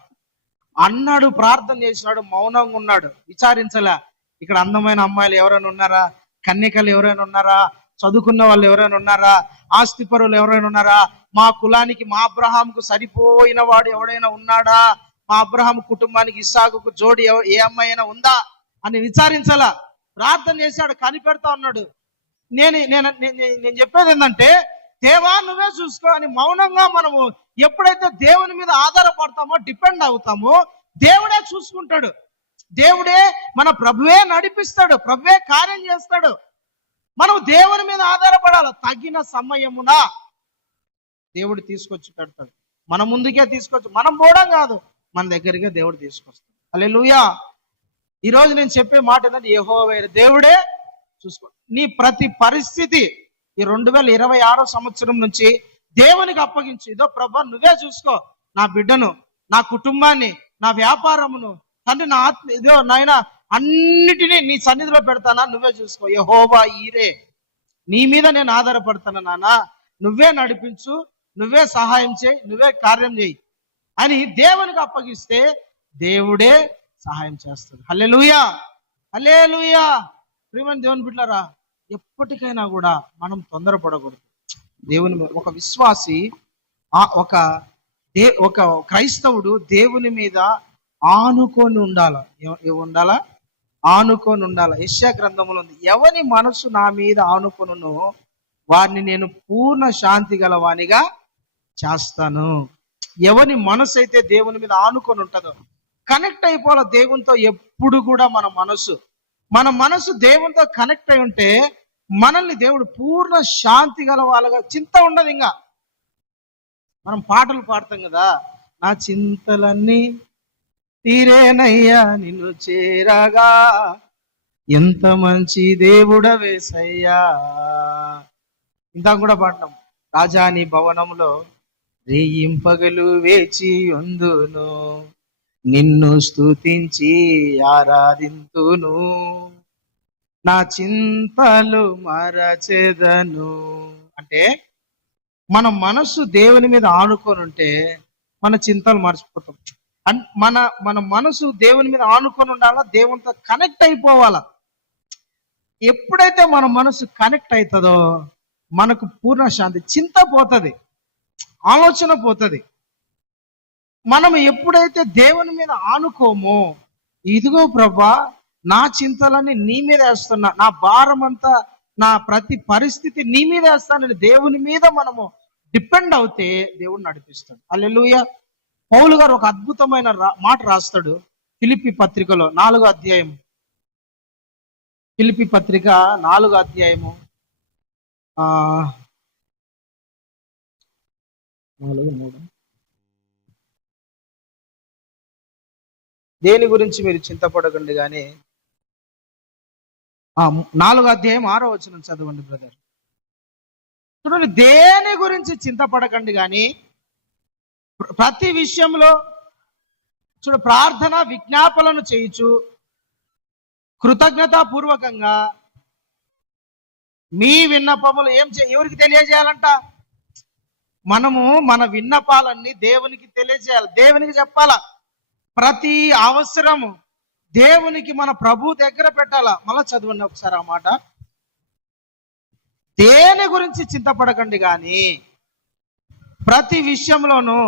అన్నాడు. ప్రార్థన చేసినాడు, మౌనంగా ఉన్నాడు, విచారించలే. ఇక్కడ అందమైన అమ్మాయిలు ఎవరైనా ఉన్నారా, కన్యకలు ఎవరైనా ఉన్నారా, చదువుకున్న వాళ్ళు ఎవరైనా ఉన్నారా, ఆస్తిపరులు ఎవరైనా ఉన్నారా, మా కులానికి మా అబ్రహాముకు సరిపోయిన వాడు ఎవడైనా ఉన్నాడా, మా అబ్రహాము కుటుంబానికి ఇస్సాకుకు జోడి ఏ అమ్మాయి అయినా ఉందా అని విచారించాలా. ప్రార్థన చేశాడు, కనిపెడతా ఉన్నాడు. నేను చెప్పేది ఏంటంటే, దేవా నువ్వే చూసుకో అని మౌనంగా మనము ఎప్పుడైతే దేవుని మీద ఆధారపడతామో, డిపెండ్ అవుతామో, దేవుడే చూసుకుంటాడు. దేవుడే మన ప్రభువే నడిపిస్తాడు, ప్రభువే కార్యం చేస్తాడు. మనం దేవుని మీద ఆధారపడాలి. తగిన సమయమున దేవుడు తీసుకొచ్చి పెడతాడు, మన ముందుకే తీసుకొచ్చి, మనం పోవడం కాదు, మన దగ్గరికే దేవుడు తీసుకొస్తాడు. హల్లెలూయా. ఈరోజు నేను చెప్పే మాట ఏంటంటే, యెహోవా దేవుడే చూసుకో. నీ ప్రతి పరిస్థితి ఈ 2026 సంవత్సరం నుంచి దేవునికి అప్పగించి, ఇదో ప్రభా నువ్వే చూసుకో, నా బిడ్డను, నా కుటుంబాన్ని, నా వ్యాపారమును, తండ్రి నా ఆత్మ, ఇదో నాయన అన్నిటినీ నీ సన్నిధిలో పెడతానా, నువ్వే చూసుకో. యెహోవా ఈరే, నీ మీద నేను ఆధారపడతాను నాన్న, నువ్వే నడిపించు, నువ్వే సహాయం చేయి, నువ్వే కార్యం చేయి అని దేవునికి అప్పగిస్తే దేవుడే సహాయం చేస్తాడు. హల్లెలూయా, హల్లెలూయా. ప్రియమైన దేవుని బిడ్డలారా, ఎప్పటికైనా కూడా మనం తొందరపడకూడదు. దేవుని ఒక విశ్వాసి, ఒక క్రైస్తవుడు దేవుని మీద ఆనుకొని ఉండాల. ఉండాలా? ఆనుకొని ఉండాల. యెషయా గ్రంథంలో ఉంది, ఎవని మనసు నా మీద ఆనుకొనునో వారిని నేను పూర్ణ శాంతి గలవానిగా చేస్తాను. ఎవని మనసు అయితే దేవుని మీద ఆనుకొని ఉంటుందో, కనెక్ట్ అయిపోవాలి దేవునితో. ఎప్పుడు కూడా మన మనసు దేవునితో కనెక్ట్ అయి ఉంటే మనల్ని దేవుడు పూర్ణ శాంతి గల వాళ్ళగా, చింత ఉండదు. ఇంకా మనం పాటలు పాడతాం కదా, నా చింతలన్నీ తీరేనయ్యా నిన్ను చేరగా, ఎంత మంచి దేవుడవేసయ్యా. ఇంత కూడా పాడతాం, రాజాని భవనంలో రేయింపగలు వేచి ఉందును, నిన్ను స్తుతించి ఆరాధింతును, నా చింతలు మరచెదను. అంటే మన మనస్సు దేవుని మీద ఆనుకొని ఉంటే మన చింతలు మర్చిపోతాం. మన మన మనసు దేవుని మీద ఆనుకొని ఉండాలా, దేవునితో కనెక్ట్ అయిపోవాలా. ఎప్పుడైతే మన మనసు కనెక్ట్ అవుతుందో మనకు పూర్ణ శాంతి, చింత పోతుంది, ఆలోచన పోతుంది. మనం ఎప్పుడైతే దేవుని మీద ఆనుకోమో, ఇదిగో ప్రభా నా చింతలన్నీ నీ మీద వేస్తున్నా, నా భారం అంతా, నా ప్రతి పరిస్థితి నీ మీద వేస్తానని దేవుని మీద మనము డిపెండ్ అవుతే దేవుడు నడిపిస్తాడు. హల్లెలూయా. పౌలు గారు ఒక అద్భుతమైన మాట రాస్తాడు ఫిలిప్పీ పత్రికలో 4వ అధ్యాయం. ఫిలిప్పీ పత్రిక 4వ అధ్యాయము 4:3. దేని గురించి మీరు చింతపడకండి కానీ 4వ అధ్యాయం 6వ వచనం చదవండి బ్రదర్. చూడండి, దేని గురించి చింతపడకండి కానీ ప్రతి విషయంలో ప్రార్థన విజ్ఞాపనలను చేయుచు కృతజ్ఞతాపూర్వకంగా మీ విన్నపములు ఎవరికి తెలియజేయాలంట? మనము మన విన్నపాలన్నీ దేవునికి తెలియజేయాలి, దేవునికి చెప్పాలా. ప్రతి అవసరము దేవునికి మన ప్రభు దగ్గర పెట్టాలా. మళ్ళా చదవండి ఒకసారి ఆ మాట. దేని గురించి చింతపడకండి కానీ ప్రతి విషయంలోనూ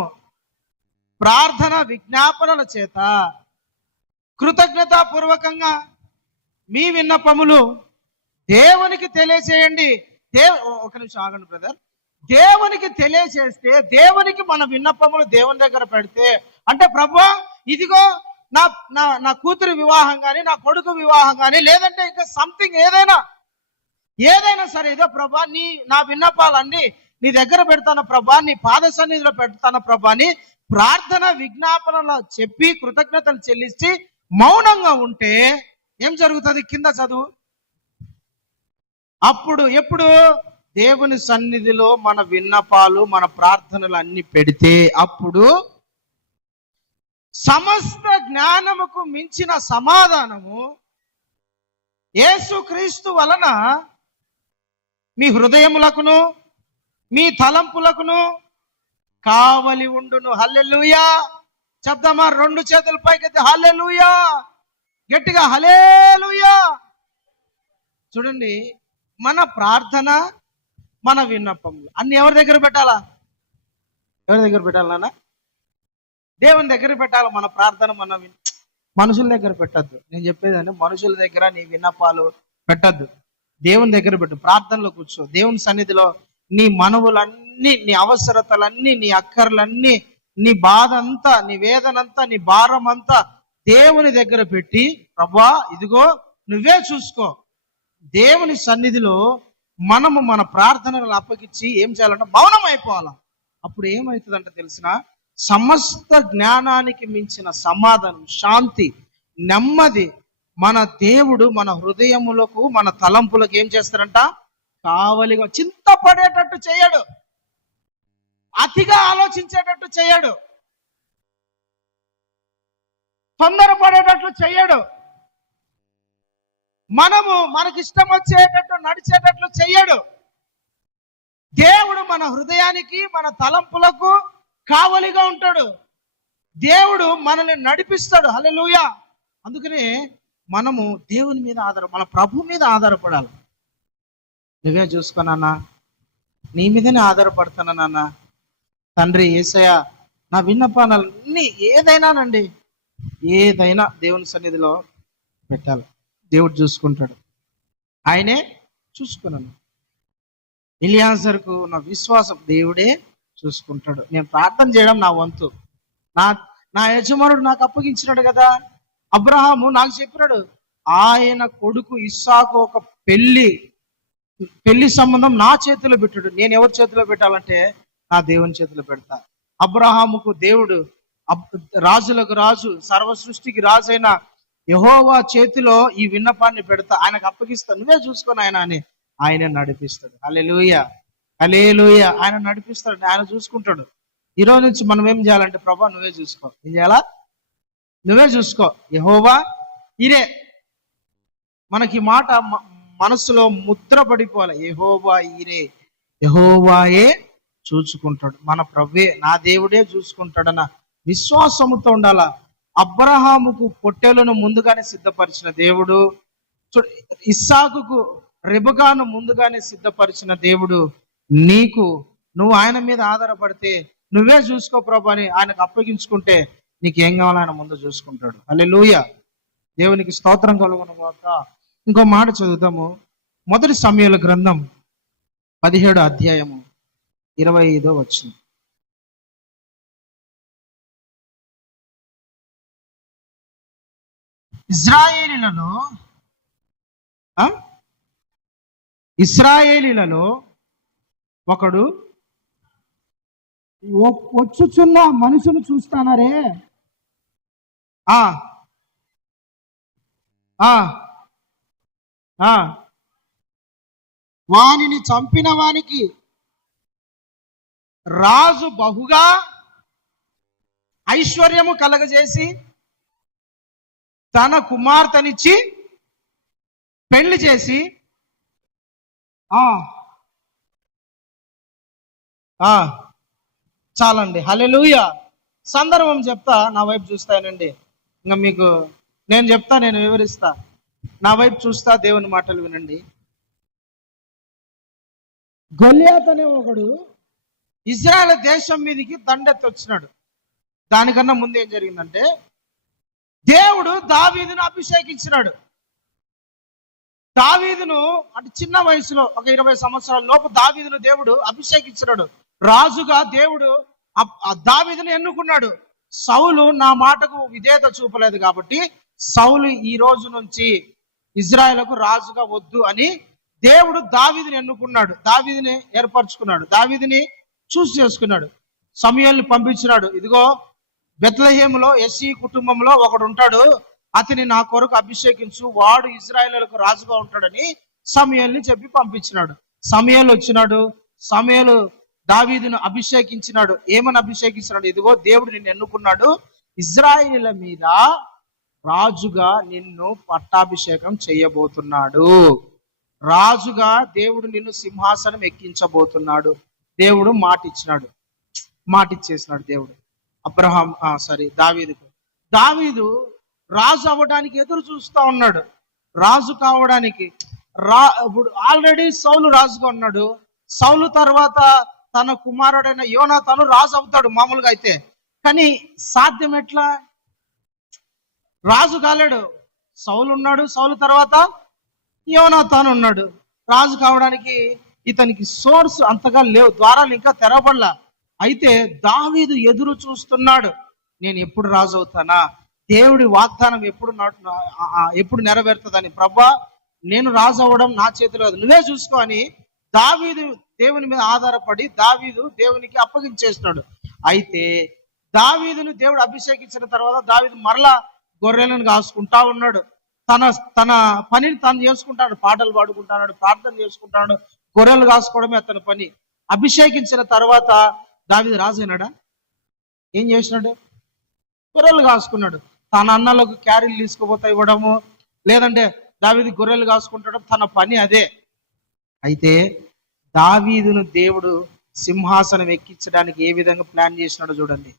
ప్రార్థన విజ్ఞాపనల చేత కృతజ్ఞతాపూర్వకంగా మీ విన్నపములు దేవునికి తెలియజేయండి. ఒక నిమిషం ఆగండి బ్రదర్. దేవునికి తెలియజేస్తే, దేవునికి మన విన్నపములు దేవుని దగ్గర పెడితే, అంటే ప్రభువా ఇదిగో నా నా నా కూతురు వివాహం కానీ, నా కొడుకు వివాహం కానీ, లేదంటే ఇంకా సంథింగ్ ఏదైనా సరే, ఇదో ప్రభా నా విన్నపాలన్నీ నీ దగ్గర పెడతాను ప్రభా, నీ పాద సన్నిధిలో పెడతాను ప్రభా అని ప్రార్థన విజ్ఞాపనలో చెప్పి కృతజ్ఞతలు చెల్లించి మౌనంగా ఉంటే ఏం జరుగుతుంది? కింద చదువు. అప్పుడు ఎప్పుడు దేవుని సన్నిధిలో మన విన్నపాలు, మన ప్రార్థనలు అన్ని పెడితే అప్పుడు సమస్త జ్ఞానముకు మించిన సమాధానము యేసుక్రీస్తు వలన మీ హృదయములకును మీ తలంపులకును కావలి ఉండును. హల్లెలూయా. చెప్దామా? 2 చేతుల పైకెత్తి హల్లెలూయా, గట్టిగా హల్లెలూయా. చూడండి, మన ప్రార్థన, మన విన్నపములు అన్ని ఎవరి దగ్గర పెట్టాలా? ఎవరి దగ్గర పెట్టాలన్నా? దేవుని దగ్గర పెట్టాలి. మన ప్రార్థన, మన మనుషుల దగ్గర పెట్టద్దు. నేను చెప్పేది అంటే మనుషుల దగ్గర నీ విన్నపాలు పెట్టద్దు, దేవుని దగ్గర పెట్టు. ప్రార్థనలో కూర్చో, దేవుని సన్నిధిలో నీ మనవులన్నీ, నీ అవసరతలన్నీ, నీ అక్కర్లన్నీ, నీ బాధ అంతా, నీ వేదనంతా, నీ భారం అంతా దేవుని దగ్గర పెట్టి, ప్రభువా ఇదిగో నువ్వే చూసుకో. దేవుని సన్నిధిలో మనము మన ప్రార్థనలు అప్పగించి ఏం చేయాలంటే మౌనం అయిపోవాలా. అప్పుడు ఏమవుతుందంటే తెలిసిన, సమస్త జ్ఞానానికి మించిన సమాధానం, శాంతి, నెమ్మది మన దేవుడు మన హృదయములకు, మన తలంపులకు ఏం చేస్తారంట? కావలిగా. చింతపడేటట్టు చేయడు, అతిగా ఆలోచించేటట్టు చేయడు, తొందరపడేటట్లు చేయడు, మనకిష్టం వచ్చేటట్టు నడిచేటట్లు చెయ్యడు. దేవుడు మన హృదయానికి, మన తలంపులకు కావలిగా ఉంటాడు. దేవుడు మనల్ని నడిపిస్తాడు. హల్లెలూయా. అందుకనే మనము దేవుని మీద మన ప్రభు మీద ఆధారపడాలి. నువ్వే చూసుకోనన్నా, నీ మీదనే ఆధారపడతాను నాన్న. తండ్రి యేసయ్య, నా విన్నపాలన్నీ ఏదైనానండి, ఏదైనా దేవుని సన్నిధిలో పెట్టాలి. దేవుడు చూసుకుంటాడు, ఆయనే చూసుకున్నాను. ఎలియాజరుకు నా విశ్వాసం, దేవుడే చూసుకుంటాడు. నేను ప్రార్థన చేయడం నా వంతు. నా యజమానుడు నాకు అప్పగించినాడు కదా. అబ్రహాము నాకు చెప్పినాడు, ఆయన కొడుకు ఇస్సాకు ఒక పెళ్లి సంబంధం నా చేతిలో పెట్టాడు. నేను ఎవరి చేతిలో పెట్టాలంటే నా దేవుని చేతిలో పెడతా. అబ్రహాముకు దేవుడు, రాజులకు రాజు, సర్వ సృష్టికి రాజు అయిన యెహోవా చేతిలో ఈ విన్నపాన్ని పెడతా, ఆయనకు అప్పగిస్తా, నువ్వే చూసుకొని ఆయన అని ఆయన నడిపిస్తాడు. హల్లెలూయా, హల్లెలూయా. ఆయన నడిపిస్తాడు, ఆయన చూసుకుంటాడు. ఈరోజు నుంచి మనం ఏం చేయాలంటే, ప్రభా నువ్వే చూసుకో. ఏం చేయాలా? నువ్వే చూసుకో. యెహోవా ఇరే. మనకి మాట మనసులో ముద్ర పడిపోవాలి. యెహోవా ఇరే, యెహోవాయే చూసుకుంటాడు. మన ప్రభువే, నా దేవుడే చూసుకుంటాడన్న విశ్వాసముతో ఉండాల. అబ్రహాముకు పొట్టేలను ముందుగానే సిద్ధపరిచిన దేవుడు, ఇస్సాకుకు రెబెకాను ముందుగానే సిద్ధపరిచిన దేవుడు, నువ్వు ఆయన మీద ఆధారపడితే నువ్వే చూసుకో ప్రభు అని ఆయనకు అప్పగించుకుంటే నీకేం కావాలో ఆయన ముందు చూసుకుంటాడు. హల్లెలూయా. దేవునికి స్తోత్రం కలుగును గాక. ఇంకో మాట చదువుతాము. 1 సమూయేలు గ్రంథం 17వ అధ్యాయము 25వ వచనం. ఇశ్రాయేలీలలో ఒకడు వచ్చుచున్న మనుషును చూస్తానరే, వానిని చంపిన వానికి రాజు బహుగా ఐశ్వర్యము కలగజేసి తన కుమార్తెనిచ్చి పెళ్లి చేసి చాలండి. హల్లెలూయా. సందర్భం చెప్తా, నా వైపు చూస్తానండి. ఇంకా మీకు నేను చెప్తా, నేను వివరిస్తా. నా వైపు చూస్తా, దేవుని మాటలు వినండి. గొల్యాత్ అనే ఒకడు ఇజ్రాయెల్ దేశం మీదకి దండెత్తి వచ్చినాడు. దానికన్నా ముందు ఏం జరిగిందంటే, దేవుడు దావీదును అభిషేకించినాడు. దావీదును అంటే చిన్న వయసులో ఒక 20 సంవత్సరాల లోపు దావీదును దేవుడు అభిషేకించినాడు. రాజుగా దేవుడు దావీదును ఎన్నుకున్నాడు. సౌలు నా మాటకు విధేయత చూపలేదు కాబట్టి సౌలు ఈ రోజు నుంచి ఇజ్రాయెలుకు రాజుగా వద్దు అని దేవుడు దావీదుని ఎన్నుకున్నాడు. దావీదుని ఏర్పరచుకున్నాడు. దావీదుని చూస్ చేసుకున్నాడు. సమూయేలుని పంపించినాడు. ఇదిగో బెత్లెహేములో యెష్షయి కుటుంబంలో ఒకడు ఉంటాడు, అతని నా కొరకు అభిషేకించు, వాడు ఇజ్రాయేలులకు రాజుగా ఉంటాడని సమూయేలుని చెప్పి పంపించినాడు. సమూయేలు వచ్చినాడు. సమూయేలు దావీదును అభిషేకించినాడు. ఏమని అభిషేకించినాడు? ఇదిగో దేవుడు నిన్ను ఎన్నుకున్నాడు, ఇజ్రాయేలుల మీద రాజుగా నిన్ను పట్టాభిషేకం చేయబోతున్నాడు. రాజుగా దేవుడు నిన్ను సింహాసనం ఎక్కించబోతున్నాడు. దేవుడు మాటిచ్చేసినాడు దేవుడు దావీదుకు. దావీదు రాజు అవ్వడానికి ఎదురు చూస్తా ఉన్నాడు. రాజు కావడానికి ఇప్పుడు ఆల్రెడీ సౌలు రాజుగా ఉన్నాడు. సౌలు తర్వాత తన కుమారుడైన యోనాతాను రాజు అవుతాడు మామూలుగా అయితే. కానీ సాధ్యం ఎట్లా? రాజు కాలేడు. సౌలు ఉన్నాడు, సౌలు తర్వాత యోనాతాను ఉన్నాడు. రాజు కావడానికి ఇతనికి సోర్స్ అంతగా లేవు, ద్వారాలు ఇంకా తెరవబడలా. అయితే దావీదు ఎదురు చూస్తున్నాడు, నేను ఎప్పుడు రాజు అవుతానా, దేవుడి వాగ్దానం ఎప్పుడు నెరవేరుతుందని. ప్రభా, నేను రాజు అవ్వడం నా చేతిలో కాదు, నువ్వే చూసుకో అని దావీదు దేవుని మీద ఆధారపడి దావీదు దేవునికి అప్పగించేస్తున్నాడు. అయితే దావీదును దేవుడు అభిషేకించిన తర్వాత దావీదు మరలా గొర్రెలను కాసుకుంటా ఉన్నాడు. తన పనిని తను చేసుకుంటాడు. పాటలు పాడుకుంటాడు, ప్రార్థన చేసుకుంటాడు. గొర్రెలు కాసుకోవడమే అతని పని. అభిషేకించిన తర్వాత దావీదు రాజు అయినాడా? ఏం చేసినాడు? గొర్రెలు కాసుకున్నాడు. తన అన్నలకు క్యారీలు తీసుకుపోతా ఇవ్వడము, లేదంటే దావీదు గొర్రెలు కాసుకుంటాడు, తన పని అదే. అయితే దావీదును దేవుడు సింహాసనం ఎక్కించడానికి ఏ విధంగా ప్లాన్ చేసినాడో చూడండి.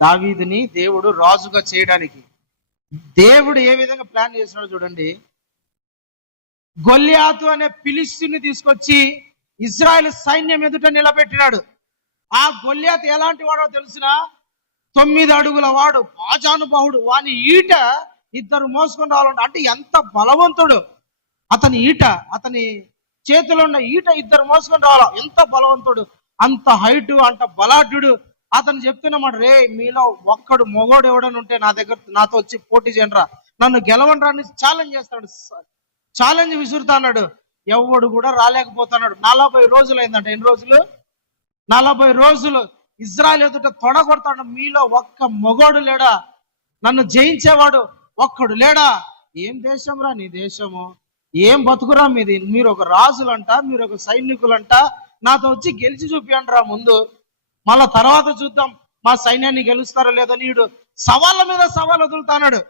దావీదుని దేవుడు రాజుగా చేయడానికి దేవుడు ఏ విధంగా ప్లాన్ చేసినాడో చూడండి. గొల్యాతు అనే ఫిలిష్తీయుని తీసుకొచ్చి ఇజ్రాయెల్ సైన్యం ఎదుట నిలబెట్టినాడు. ఆ గొల్యాతు ఎలాంటి వాడో తెలిసిన? 9 అడుగుల వాడు, ఆజానుబాహుడు. వాని ఈట ఇద్దరు మోసుకొని రావాలంట. అంటే ఎంత బలవంతుడు అతని ఈట, అతని చేతిలో ఉన్న ఈట ఇద్దరు మోసుకొని రావాలా, ఎంత బలవంతుడు, అంత హైటు, అంత బలాఢ్యుడు. అతను చెప్తున్నమాట, రే మీలో ఒక్కడు మొగోడు ఎవడని ఉంటే నాతో వచ్చి పోటీ చేయండిరా, నన్ను గెలవండిరా అని ఛాలెంజ్ చేస్తాడు. ఛాలెంజ్ విసురుతా అన్నాడు. ఎవడు కూడా రాలేకపోతున్నాడు. 40 రోజులు అయిందంట. ఎన్ని రోజులు? 40 రోజులు ఇజ్రాయెల్ ఎదుట తొడగొడతాడు. మీలో ఒక్క మొగోడు లేడా? నన్ను జయించేవాడు ఒక్కడు లేడా? ఏం దేశం రా నీ దేశము, ఏం బతుకురా మీది, మీరు ఒక రాజులంట, మీరు ఒక సైనికులంట, నాతో వచ్చి గెలిచి చూపియండి రా ముందు, మళ్ళా తర్వాత చూద్దాం మా సైన్యాన్ని గెలుస్తారో లేదో. నీడు సవాళ్ళ మీద సవాల్ వదులుతాడు.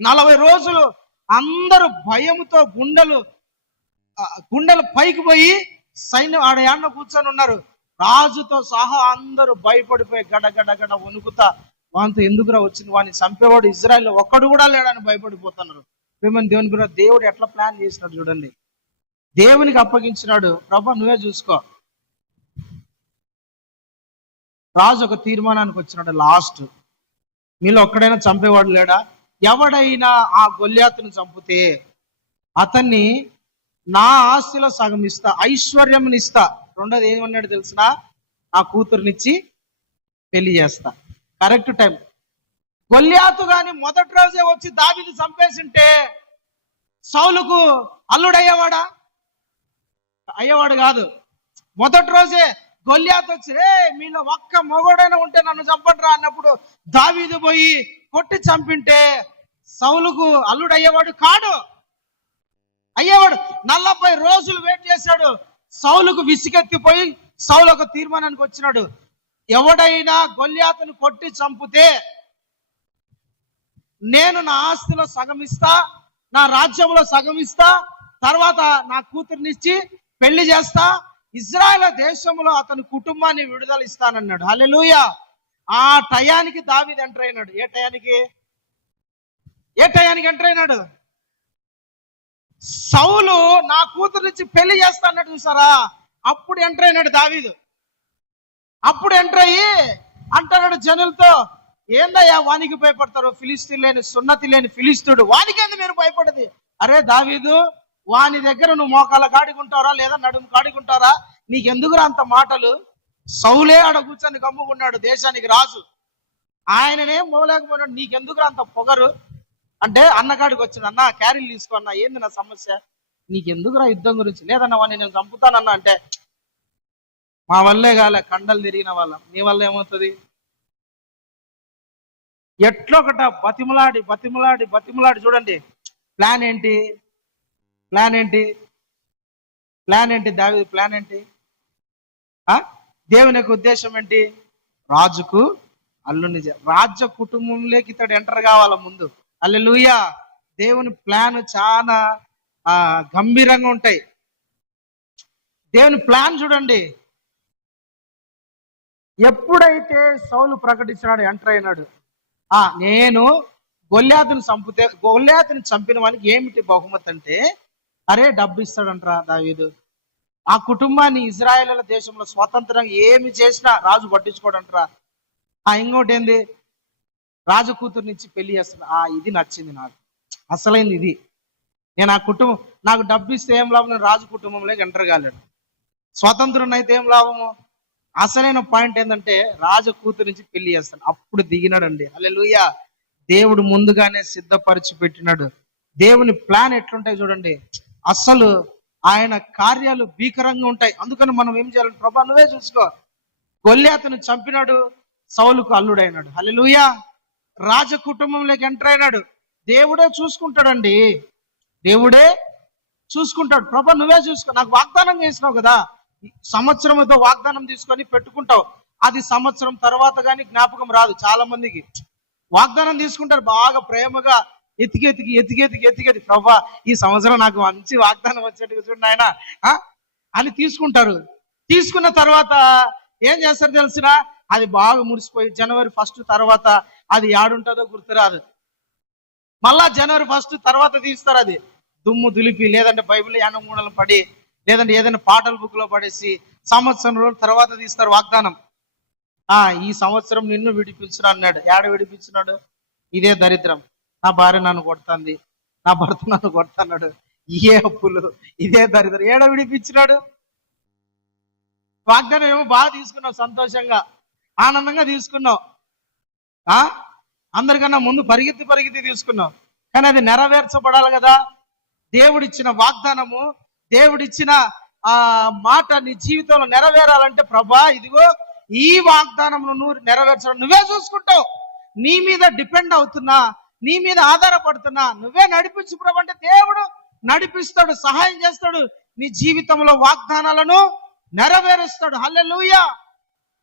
40 రోజులు అందరూ భయముతో గుండెలు పైకి పోయి సైన్యం ఆడ యాన్న కూర్చొని ఉన్నారు. రాజుతో సహా అందరూ భయపడిపోయి గడ వణుకుతా, వాంతో ఎందుకురా వచ్చింది, వాడిని చంపేవాడు ఇజ్రాయెల్లో ఒక్కడు కూడా లేడని భయపడిపోతున్నారు. దేవుని బిడ్డ, దేవుడు ఎట్లా ప్లాన్ చేసినాడు చూడండి. దేవునికి అప్పగించినాడు. ప్రభా నువ్వే చూసుకో. రాజు ఒక తీర్మానానికి వచ్చినాడు. లాస్ట్, మీలో ఒక్కడైనా చంపేవాడు లేడా? ఎవడైనా ఆ గొల్యాతును చంపితే అతన్ని నా ఆస్తిలో సగం ఇస్తా, ఐశ్వర్యంని ఇస్తా. రెండోది ఏమన్నాడు తెలిసిన? నా కూతురునిచ్చి పెళ్లి చేస్తా. Correct time. గొల్యాతు గాని మొదటి రోజే వచ్చి దావీదు చంపేసింటే సౌలుకు అల్లుడయ్యేవాడా? అయ్యేవాడు కాదు. మొదటి రోజే గొల్యాతు వచ్చి, రే మీలో ఒక్క మొగోడైనా ఉంటే నన్ను చంపండిరా అన్నప్పుడు దావీదు పోయి కొట్టి చంపింటే సౌలుకు అల్లుడు అయ్యేవాడు కాడు. అయ్యేవాడు 40 రోజులు వెయిట్ చేశాడు. సౌలుకు విసిగెత్తిపోయి సౌలు ఒక తీర్మానానికి వచ్చినాడు. ఎవడైనా గొల్యాతును కొట్టి చంపితే నేను నా ఆస్తిలో సగం ఇస్తా, నా రాజ్యంలో సగం ఇస్తా, తర్వాత నా కూతుర్నిచ్చి పెళ్లి చేస్తా, ఇజ్రాయెల్ దేశంలో అతని కుటుంబాన్ని విడుదల ఇస్తానన్నాడు. హల్లెలూయా. ఆ టయానికి దావీదు ఎంటర్ అయినాడు. ఏ టయానికి ఎంటర్ అయినాడు? సౌలు నా కూతురునిచ్చి పెళ్లి చేస్తా అన్నాడు చూసారా, అప్పుడు ఎంటర్ అయినాడు దావీదు. అప్పుడు ఎంటర్ అయ్యి అంటున్నాడు జనులతో, ఏందయ్యా వానికి భయపడతారు, ఫిలిస్తీన్ లేని సున్నతి లేని ఫిలిస్తీయుడు, వానికేంది మీరు భయపడది? అరే దావీదు, వాని దగ్గర నువ్వు మోకాళ్ళ కాడికుంటారా లేదా నడుము కాడికుంటారా? నీకెందుకురా అంత మాటలు? సౌలే ఆడ కూర్చొని గమ్ముకున్నాడు, దేశానికి రాజు. ఆయననే మోలేకపోయినాడు, నీకెందుకురా అంత పొగరు అంటే అన్నకాడికి వచ్చిన, అన్న క్యారీలు తీసుకోన్నా, ఏంది నా సమస్య, నీకెందుకురా యుద్ధం గురించి? లేదన్న వాడిని నేను చంపుతానన్నా అంటే, మా వల్లే కాలే, కండలు తిరిగిన వాళ్ళ, నీ వల్ల ఏమవుతుంది? ఎట్లొకట బతిమలాడి చూడండి. ప్లాన్ ఏంటి దావీదు ప్లాన్ ఏంటి? దేవుని యొక్క ఉద్దేశం ఏంటి? రాజుకు అల్లుని, రాజ్య కుటుంబంలోకి ఇతడు ఎంటర్ కావాల ముందు. హల్లెలూయా. దేవుని ప్లాన్ చాలా గంభీరంగా ఉంటాయి. దేవుని ప్లాన్ చూడండి. ఎప్పుడైతే సౌలు ప్రకటించినాడు, ఎంటర్ అయినాడు, నేను గొల్యాతుని చంపిన వానికి ఏమిటి బహుమతి అంటే, అరే డబ్బు ఇస్తాడంటరా దావీదు. ఆ కుటుంబాన్ని ఇజ్రాయేల్ దేశంలో స్వతంత్రం ఏమి చేసినా రాజు పట్టించుకోడంటరా. ఇంకోటి ఏంది, రాజు కూతురునిచ్చి పెళ్లి చేస్తున్నా. ఇది నచ్చింది నాకు, అసలైంది ఇది. నేను ఆ కుటుంబం, నాకు డబ్బు ఇస్తే ఏం లాభం, నేను రాజు కుటుంబంలోకి ఎంటర్ కాలేడు. స్వతంత్రం అయితే ఏం లాభము? అసలైన పాయింట్ ఏంటంటే రాజు కూతురు నుంచి పెళ్లి చేస్తాను. అప్పుడు దిగినాడండి. హల్లెలూయా. దేవుడు ముందుగానే సిద్ధపరిచి పెట్టినాడు. దేవుని ప్లాన్ ఎట్లుంటాయి చూడండి. అసలు ఆయన కార్యాలు భీకరంగా ఉంటాయి. అందుకని మనం ఏం చేయాలి? ప్రభా నువ్వే చూసుకో. గొల్యాతును చంపినాడు, సౌలుకు అల్లుడైనాడు. హల్లెలూయా. రాజ కుటుంబంలోకి ఎంటర్ అయినాడు. దేవుడే చూసుకుంటాడండి, దేవుడే చూసుకుంటాడు. ప్రభా నువ్వే చూసుకో, నాకు వాగ్దానం చేసినావు కదా, సంవత్సరంతో వాగ్దానం తీసుకొని పెట్టుకుంటావు, అది సంవత్సరం తర్వాత కానీ జ్ఞాపకం రాదు. చాలా మందికి వాగ్దానం తీసుకుంటారు, బాగా ప్రేమగా ఎతికెతికి ప్రభా ఈ సంవత్సరం నాకు మంచి వాగ్దానం వచ్చేట్టుగా చూడండి ఆయన అని తీసుకుంటారు. తీసుకున్న తర్వాత ఏం చేస్తారు తెలిసిన, అది బాగా మురిసిపోయి జనవరి 1 తర్వాత అది ఏడుంటుందో గుర్తురాదు. మళ్ళా జనవరి 1 తర్వాత తీస్తారు. అది దుమ్ము దులిపి, లేదంటే బైబిల్ యానమూడలు పడి, లేదంటే ఏదైనా పాటల బుక్ లో పడేసి సంవత్సరం రోజుల తర్వాత తీస్తారు వాగ్దానం. ఈ సంవత్సరం నిన్ను విడిపించును అన్నాడు. ఏడ విడిపించినాడు? ఇదే దరిద్రం, నా భార్య నన్ను కొడుతుంది, నా భర్త నన్ను కొడుతున్నాడు, ఇదే అప్పులు, ఇదే దరిద్రం. ఏడ విడిపించినాడు? వాగ్దానం ఏమో బాగా తీసుకున్నావు, సంతోషంగా ఆనందంగా తీసుకున్నావు, అందరికన్నా ముందు పరిగెత్తి తీసుకున్నావు. కానీ అది నెరవేర్చబడాలి కదా. దేవుడిచ్చిన వాగ్దానము, దేవుడిచ్చిన మాట నీ జీవితంలో నెరవేరాలంటే ప్రభా ఇదిగో ఈ వాగ్దానం నువ్వు నెరవేర్చడం నువ్వే చూసుకుంటావు, నీ మీద డిపెండ్ అవుతున్నా, నీ మీద ఆధారపడుతున్నా, నువ్వే నడిపించు ప్రభు అంటే దేవుడు నడిపిస్తాడు, సహాయం చేస్తాడు, నీ జీవితంలో వాగ్దానాలను నెరవేరుస్తాడు. హల్లెలూయా.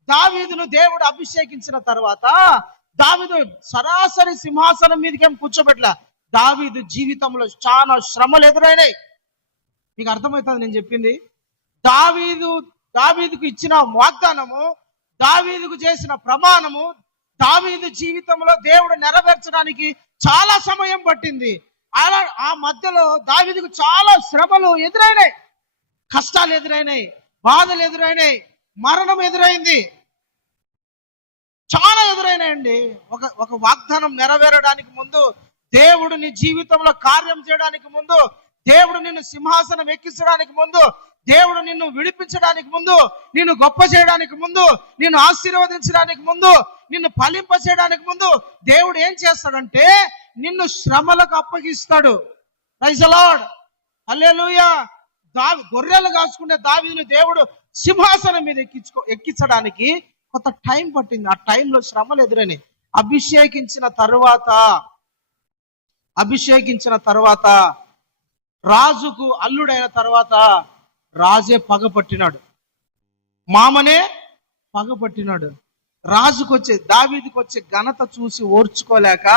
దావీదును దేవుడు అభిషేకించిన తర్వాత దావీదు సరాసరి సింహాసనం మీదకేం కూర్చోబెట్టలే. దావీదు జీవితంలో చాలా శ్రమలు ఎదురైనాయి. మీకు అర్థమవుతుంది నేను చెప్పింది? దావీదుకు ఇచ్చిన వాగ్దానము, దావీదుకు చేసిన ప్రమాణము, దావీదు జీవితంలో దేవుడు నెరవేర్చడానికి చాలా సమయం పట్టింది. అలా ఆ మధ్యలో దావీదుకు చాలా శ్రమలు ఎదురైనాయి, కష్టాలు ఎదురైనాయి, బాధలు ఎదురైనాయి, మరణం ఎదురైంది, చాలా ఎదురైనాయండి. ఒక వాగ్దానం నెరవేరడానికి ముందు, దేవుడు నీ జీవితంలో కార్యం చేయడానికి ముందు, దేవుడు నిన్ను సింహాసనం ఎక్కించడానికి ముందు, దేవుడు నిన్ను విడిపించడానికి ముందు, నిన్ను గొప్ప చేయడానికి ముందు, నిన్ను ఆశీర్వదించడానికి ముందు, నిన్ను ఫలింప చేయడానికి ముందు దేవుడు ఏం చేస్తాడంటే నిన్ను శ్రమలకు అప్పగిస్తాడు. ప్రైజ్ ది లార్డ్, హల్లెలూయా. గొర్రెలు కాసుకునే దావీదుని దేవుడు సింహాసనం మీద ఎక్కించడానికి కొంత టైం పట్టింది. ఆ టైంలో శ్రమలు ఎదురని అభిషేకించిన తర్వాత రాజుకు అల్లుడైన తర్వాత రాజే పగపట్టినాడు, మామనే పగపట్టినాడు. దావీదుకు వచ్చే ఘనత చూసి ఓర్చుకోలేక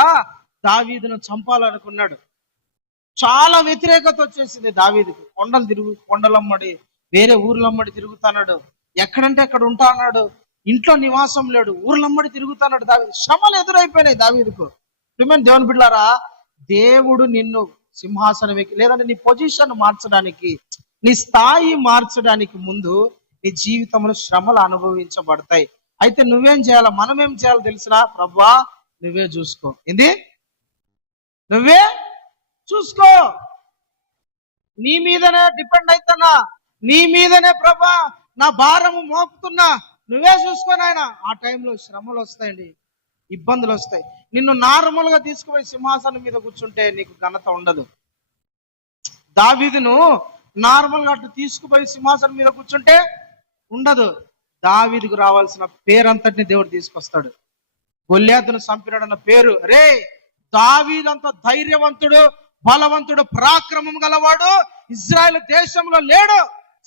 దావీదును చంపాలనుకున్నాడు. చాలా వ్యతిరేకత వచ్చేసింది దావీదుకు. కొండలమ్మడి వేరే ఊర్లమ్మడి తిరుగుతున్నాడు, ఎక్కడంటే అక్కడ ఉంటా అన్నాడు, ఇంట్లో నివాసం లేడు, ఊర్లమ్మడి తిరుగుతున్నాడు. దావీదు శ్రమలు ఎదురైపోయినాయి దావీదుకు. దేవుని బిడ్డలారా, దేవుడు నిన్ను సింహాసనం లేదంటే నీ పొజిషన్ మార్చడానికి, నీ స్థాయి మార్చడానికి ముందు నీ జీవితంలో శ్రమలు అనుభవించబడతాయి. అయితే నువ్వేం చేయాలా? మనం ఏం చేయాలో తెలిసినా, ప్రభువా నువ్వే చూసుకో. నువ్వే చూసుకో. నీ మీదనే డిపెండ్ అవుతున్నా, నీ మీదనే ప్రభా నా భారము మోపుతున్నా, నువ్వే చూసుకో నాయన. ఆ టైంలో శ్రమలు వస్తాయండి, ఇబ్బందులు వస్తాయి. నిన్ను నార్మల్ గా తీసుకుపోయి సింహాసనం మీద కూర్చుంటే నీకు ఘనత ఉండదు. దావీదును నార్మల్ గా అటు తీసుకుపోయి సింహాసనం మీద కూర్చుంటే ఉండదు. దావీదుకు రావాల్సిన పేరంతటిని దేవుడు తీసుకొస్తాడు. గొల్యాతును చంపినాడన్న పేరు, రే దావీదంత ధైర్యవంతుడు, బలవంతుడు, పరాక్రమం గలవాడు ఇజ్రాయెల్ దేశంలో లేడు.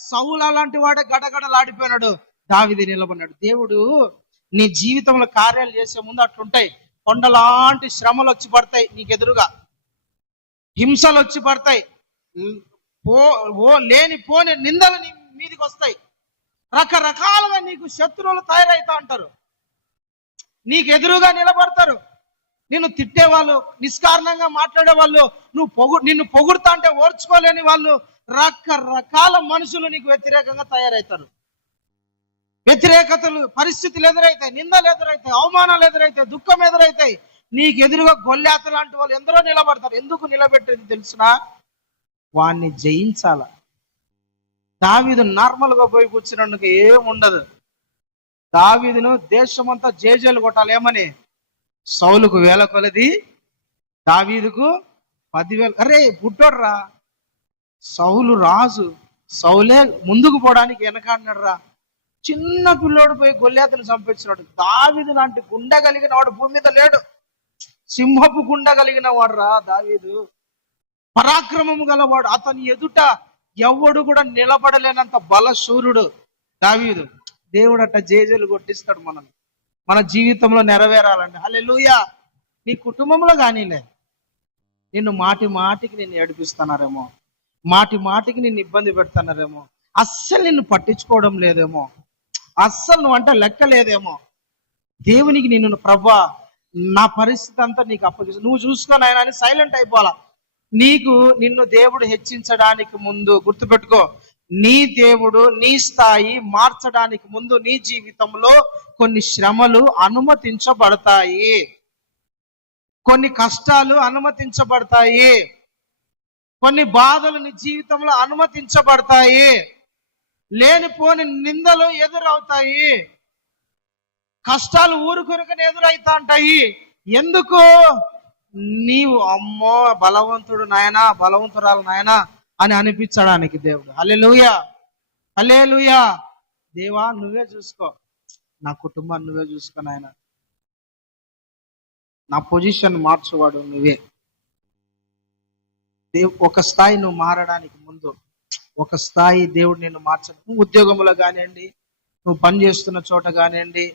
సౌలు లాంటి వాడే గడగడలాడిపోయినాడు, దావీదు నిలబడినాడు. దేవుడు నీ జీవితంలో కార్యాలు చేసే ముందు అట్లుంటాయి. కొండలాంటి శ్రమలు వచ్చి పడతాయి నీకు ఎదురుగా, హింసలు వచ్చి పడతాయి, పోని నిందలు నీ మీదికి వస్తాయి, రకరకాలుగా నీకు శత్రువులు తయారైతా ఉంటారు, నీకు ఎదురుగా నిలబడతారు, నిన్ను తిట్టేవాళ్ళు, నిష్కారణంగా మాట్లాడే వాళ్ళు, నిన్ను పొగుడుతా అంటే ఓర్చుకోలేని వాళ్ళు, రకరకాల మనుషులు నీకు వ్యతిరేకంగా తయారవుతారు. వ్యతిరేకతలు, పరిస్థితులు ఎదురైతాయి, నిందలు ఎదురైతాయి, అవమానాలు ఎదురైతాయి, దుఃఖం ఎదురైతాయి. నీకు ఎదురుగా గొల్యాత లాంటి వాళ్ళు ఎందరో నిలబడతారు. ఎందుకు నిలబెట్టేది తెలిసినా? వాణ్ణి జయించాల. దావీదు నార్మల్ గా పోయి కూర్చున్నందుకు ఏముండదు. దావీదును దేశమంతా జేజేలు కొట్టాలి. ఏమని? సౌలుకు 1000 కొలది, దావీదుకు 10,000. అరే బుడ్డోడ్రా, సౌలు రాజు, సౌలే ముందుకు పోవడానికి వెనకాడినాడు రా. చిన్న పిల్లోడు పోయి గొల్యాతును చంపించినాడు. దావీదు లాంటి గుండె కలిగిన వాడు భూమి మీద లేడు. సింహపు గుండె కలిగిన వాడు రా దావీదు, పరాక్రమము గలవాడు. అతని ఎదుట ఎవడు కూడా నిలబడలేనంత బలశూరుడు దావీదు. దేవుడు అట్ట జేజేలు కొట్టిస్తాడు మనల్ని, మన జీవితంలో నెరవేరాలండి. హల్లెలూయా. నీ కుటుంబంలో కానీలే, నిన్ను మాటికి నిన్ను ఏడిపిస్తున్నారేమో, మాటికి నిన్ను ఇబ్బంది పెడుతున్నారేమో, అస్సలు నిన్ను పట్టించుకోవడం లేదేమో, అస్సలు నువ్వు అంటే లెక్క లేదేమో. దేవునికి నిన్ను ప్రభా నా పరిస్థితి అంతా నీకు అప్పగిస్తా, నువ్వు చూసుకొని ఆయన అని సైలెంట్ అయిపోవాలా. నిన్ను దేవుడు హెచ్చించడానికి ముందు గుర్తుపెట్టుకో, నీ దేవుడు నీ స్థాయి మార్చడానికి ముందు నీ జీవితంలో కొన్ని శ్రమలు అనుమతించబడతాయి, కొన్ని కష్టాలు అనుమతించబడతాయి, కొన్ని బాధలు నీ జీవితంలో అనుమతించబడతాయి, లేనిపోని నిందలు ఎదురవుతాయి, కష్టాలు ఊరుకొరుకని ఎదురైతా ఉంటాయి. ఎందుకు? నీవు అమ్మో బలవంతుడు నాయనా, బలవంతురాలు నాయనా అని అనిపించడానికి దేవుడు. హల్లెలూయా, హల్లెలూయా. దేవా నువ్వే చూసుకో, నా కుటుంబాన్ని నువ్వే చూసుకో నాయన, నా పొజిషన్ మార్చువాడు నువ్వే. ఒక స్థాయి నువ్వు మారడానికి ముందు, ఒక స్థాయి దేవుడు నిన్ను మార్చడం. నువ్వు ఉద్యోగంలో కానివ్వండి, నువ్వు పని చేస్తున్న చోట కానివ్వండి,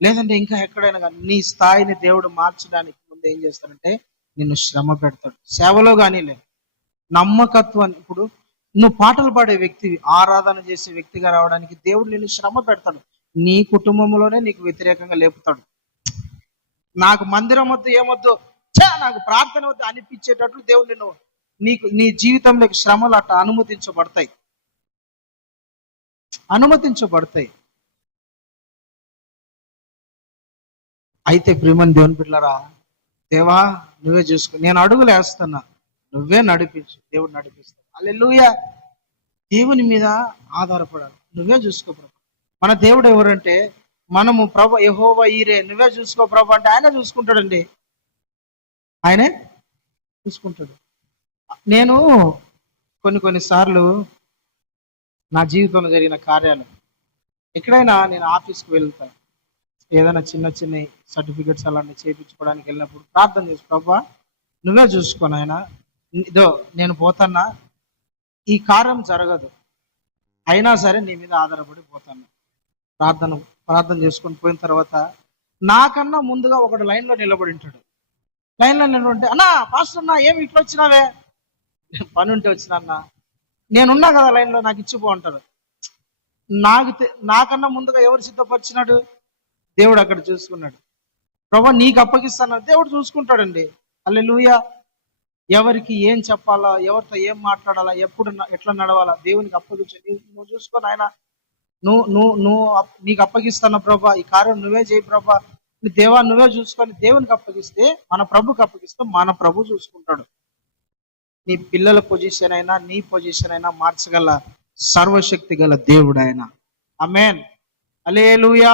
లేదంటే ఇంకా ఎక్కడైనా కానీ నీ స్థాయిని దేవుడు మార్చడానికి ముందు ఏం చేస్తాడంటే నిన్ను శ్రమ పెడతాడు. సేవలో కానీ లేదు నమ్మకత్వాన్ని. ఇప్పుడు నువ్వు పాటలు పాడే వ్యక్తివి, ఆరాధన చేసే వ్యక్తిగా రావడానికి దేవుడు నిన్ను శ్రమ పెడతాడు. నీ కుటుంబంలోనే నీకు వ్యతిరేకంగా లేపుతాడు. నాకు మందిరం వద్దు, ఏమొద్దు, నాకు ప్రార్థన వద్దు అనిపించేటట్లు దేవుడు నిన్ను నీ జీవితంలోకి శ్రమలు అట్లా అనుమతించబడతాయి. అయితే ప్రియమని దేవుని బిడ్డలారా, దేవా నువ్వే చూసుకో, నేను అడుగులు వేస్తున్నా, నువ్వే నడిపించు. దేవుడు నడిపిస్తాడు. హల్లెలూయా. దేవుని మీద ఆధారపడాలి. నువ్వే చూసుకో ప్రభు. మన దేవుడు ఎవరంటే మనము ప్రభు యెహోవా ఈరే, నువ్వే చూసుకో ప్రభు అంటే ఆయన చూసుకుంటాడండి. ఆయనే చూసుకుంటాడు. నేను కొన్నిసార్లు నా జీవితంలో జరిగిన కార్యాలు, ఎక్కడైనా నేను ఆఫీస్కి వెళ్తాను, ఏదైనా చిన్న సర్టిఫికెట్స్ అలాంటివి చేయించుకోవడానికి వెళ్ళినప్పుడు ప్రార్థన చేసి, ప్రభా నువ్వే చూసుకోను ఆయన, ఇదో నేను పోతాన్నా, ఈ కార్యం జరగదు, అయినా సరే నీ మీద ఆధారపడి పోతాను. ప్రార్థన చేసుకొని పోయిన తర్వాత నాకన్నా ముందుగా ఒకడు లైన్లో నిలబడి ఉంటాడు. లైన్లో నిలబడి, అన్నా పాస్టర్ అన్నా ఏమి ఇట్లా వచ్చినావే? పని ఉంటే వచ్చినా అన్నా, నేనున్నా కదా లైన్లో, నాకు ఇచ్చిపో అంటారు. నాకన్నా ముందుగా ఎవరు సిద్ధపరిచినాడు? దేవుడు అక్కడ చూసుకున్నాడు. ప్రభా నీకు అప్పగిస్తాను, దేవుడు చూసుకుంటాడండి. హల్లెలూయా. ఎవరికి ఏం చెప్పాలా, ఎవరితో ఏం మాట్లాడాలా, ఎప్పుడు ఎట్లా నడవాలా దేవునికి అప్పగించు. నువ్వు చూసుకొని ఆయన నీకు అప్పగిస్తాను ప్రభా, ఈ కార్యం నువ్వే చేయి ప్రభా, దేవా నువ్వే చూసుకొని దేవునికి అప్పగిస్తే, మన ప్రభుకి అప్పగిస్తే మన ప్రభు చూసుకుంటాడు. నీ పిల్లల పొజిషన్ అయినా నీ పొజిషన్ అయినా మార్చగల సర్వశక్తి గల దేవుడు ఆయన. ఆమేన్. హల్లెలూయా.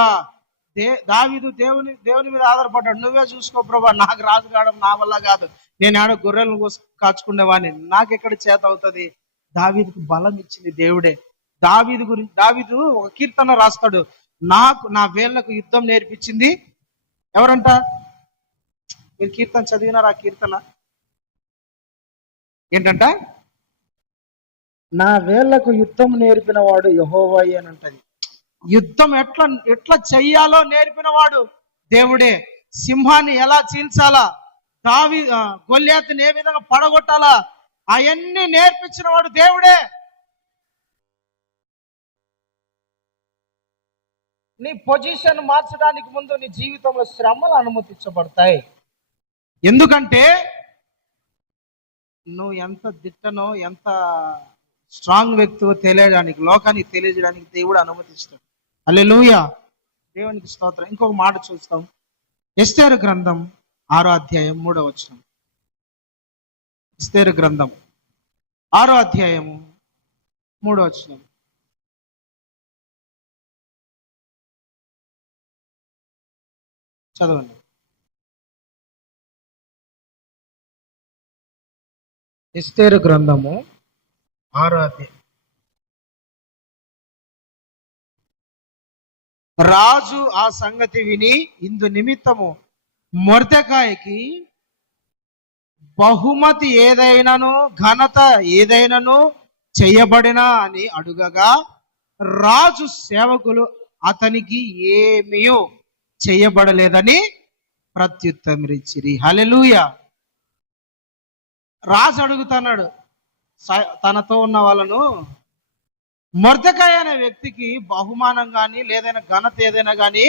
దావీదు దేవుని మీద ఆధారపడ్డాడు. నువ్వే చూసుకో ప్రభా, నాకు రాజు కావడం నా వల్ల కాదు, నేను ఆడ గొర్రెలను కాచుకునేవాడిని, నాకెక్కడ చేత అవుతుంది. దావీదుకు బలం ఇచ్చింది దేవుడే. దావీదు ఒక కీర్తన రాస్తాడు, నా వేళ్లకు యుద్ధం నేర్పించింది ఎవరంట? మీరు కీర్తన చదివినారు? ఆ కీర్తన ఏంటంట? నా వేళ్లకు యుద్ధం నేర్పిన వాడు యెహోవాయే అని అంటది. యుద్ధం ఎట్లా చెయ్యాలో నేర్పిన వాడు దేవుడే. సింహాన్ని ఎలా చీల్చాలా, గొల్యాతుని ఏ విధంగా పడగొట్టాలా, అవన్నీ నేర్పించిన వాడు దేవుడే. నీ పొజిషన్ మార్చడానికి ముందు నీ జీవితంలో శ్రమలు అనుమతించబడతాయి. ఎందుకంటే నువ్వు ఎంత దిట్టనో, ఎంత స్ట్రాంగ్ వ్యక్తివో తెలియడానికి, లోకానికి తెలియజేయడానికి దేవుడు అనుమతిస్తాడు. హల్లెలూయా. దేవునికి స్తోత్రం. ఇంకొక మాట చూస్తాం, ఎస్తేరు గ్రంథం 6వ అధ్యాయం 3వ వచనం. ఎస్తేరు గ్రంథం 6వ అధ్యాయము 3వ వచనం. చదవండి. ఎస్తేరు గ్రంథము 6వ అధ్యాయం. రాజు ఆ సంగతి విని ఇందు నిమిత్తము మొర్దెకాయికి బహుమతి ఏదైనాను ఘనత ఏదైనాను చేయబడినా అని అడుగగా, రాజు సేవకులు అతనికి ఏమీ చేయబడలేదని ప్రత్యుత్తరమిచ్చిరి. హల్లెలూయా. రాజు అడుగుతున్నాడు తనతో ఉన్న వాళ్ళను, మొర్దెకాయి అనే వ్యక్తికి బహుమానం కానీ లేదైనా ఘనత ఏదైనా కానీ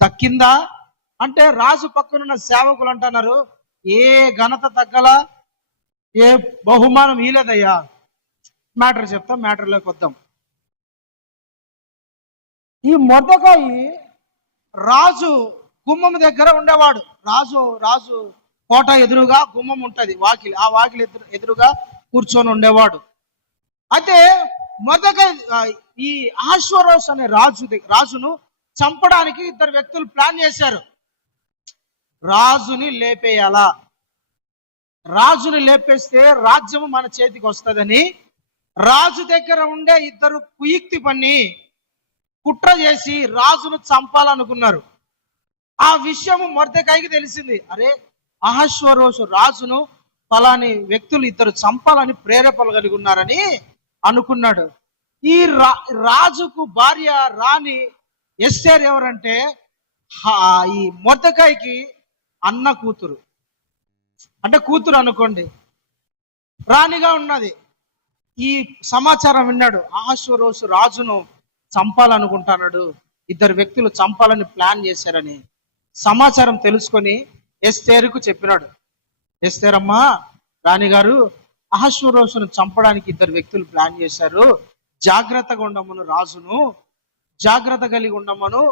దక్కిందా అంటే, రాజు పక్కనున్న సేవకులు అంటున్నారు, ఏ ఘనత తగ్గలా, ఏ బహుమానం ఇలేదయ్యా. మ్యాటర్ చెప్తాం, మ్యాటర్లోకి వద్దాం. ఈ మొర్దెకాయి రాజు గుమ్మం దగ్గర ఉండేవాడు. రాజు కోట ఎదురుగా గుమ్మం ఉంటది, వాకిలి. ఆ వాకిలి ఎదురుగా కూర్చొని ఉండేవాడు. అయితే మొర్దెకాయి ఈ అహష్వేరోషు అనే రాజును చంపడానికి ఇద్దరు వ్యక్తులు ప్లాన్ చేశారు. రాజుని లేపేయాలా, రాజుని లేపేస్తే రాజ్యము మన చేతికి వస్తుందని రాజు దగ్గర ఉండే ఇద్దరు కుయుక్తి పన్ని కుట్ర చేసి రాజును చంపాలనుకున్నారు. ఆ విషయము మొర్దెకాయికి తెలిసింది. అరే, అహష్వేరోషు రాజును ఫలాని వ్యక్తులు ఇద్దరు చంపాలని ప్రేరేపణ కలిగి ఉన్నారని అనుకున్నాడు. ఈ రాజుకు భార్య రాణి ఎస్తేరు ఎవరంటే ఈ మొర్దెకాయికి అన్న కూతురు, అంటే కూతురు అనుకోండి, రాణిగా ఉన్నది. ఈ సమాచారం విన్నాడు, అహష్వేరోషు రాజును చంపాలనుకుంటున్నాడు, ఇద్దరు వ్యక్తులు చంపాలని ప్లాన్ చేశారని సమాచారం తెలుసుకొని ఎస్తేరుకు చెప్పినాడు. ఎస్తేరమ్మా, రాణిగారు అహష్వేరోషును చంపడానికి ఇద్దరు వ్యక్తులు ప్లాన్ చేశారు, జాగ్రత్తగా ఉండమను, రాజును జాగ్రత్త కలిగి ఉండమను,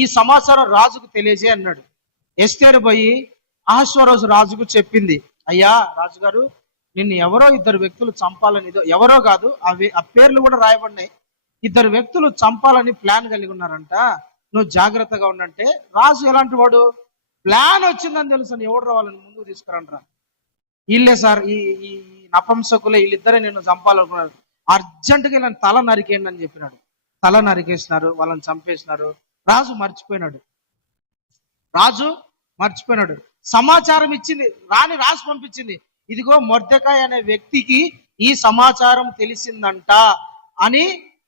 ఈ సమాచారం రాజుకు తెలియజే అన్నాడు. ఎస్తేరు పోయి అహష్వేరోషు రాజుకు చెప్పింది, అయ్యా రాజుగారు, నిన్ను ఎవరో ఇద్దరు వ్యక్తులు చంపాలని, ఎవరో కాదు, ఆ పేర్లు కూడా రాయబడినాయి, ఇద్దరు వ్యక్తులు చంపాలని ప్లాన్ కలిగి ఉన్నారంట, నువ్వు జాగ్రత్తగా ఉండంటే. రాజు ఎలాంటి వాడు, ప్లాన్ వచ్చిందని తెలుసు, ఎవడు వాళ్ళని ముందుకు తీసుకురంటారా, వీళ్ళే సార్, ఈ నపంసకులే, వీళ్ళిద్దరే నేను చంపాలనుకున్నారు, అర్జెంటుగా నన్ను తల నరికేయండి అని చెప్పినాడు. తల నరికేసినారు, వాళ్ళని చంపేసినారు. రాజు మర్చిపోయినాడు. సమాచారం ఇచ్చింది రాణి, రాసి పంపించింది, ఇదిగో మొర్దెకాయి అనే వ్యక్తికి ఈ సమాచారం తెలిసిందంట అని,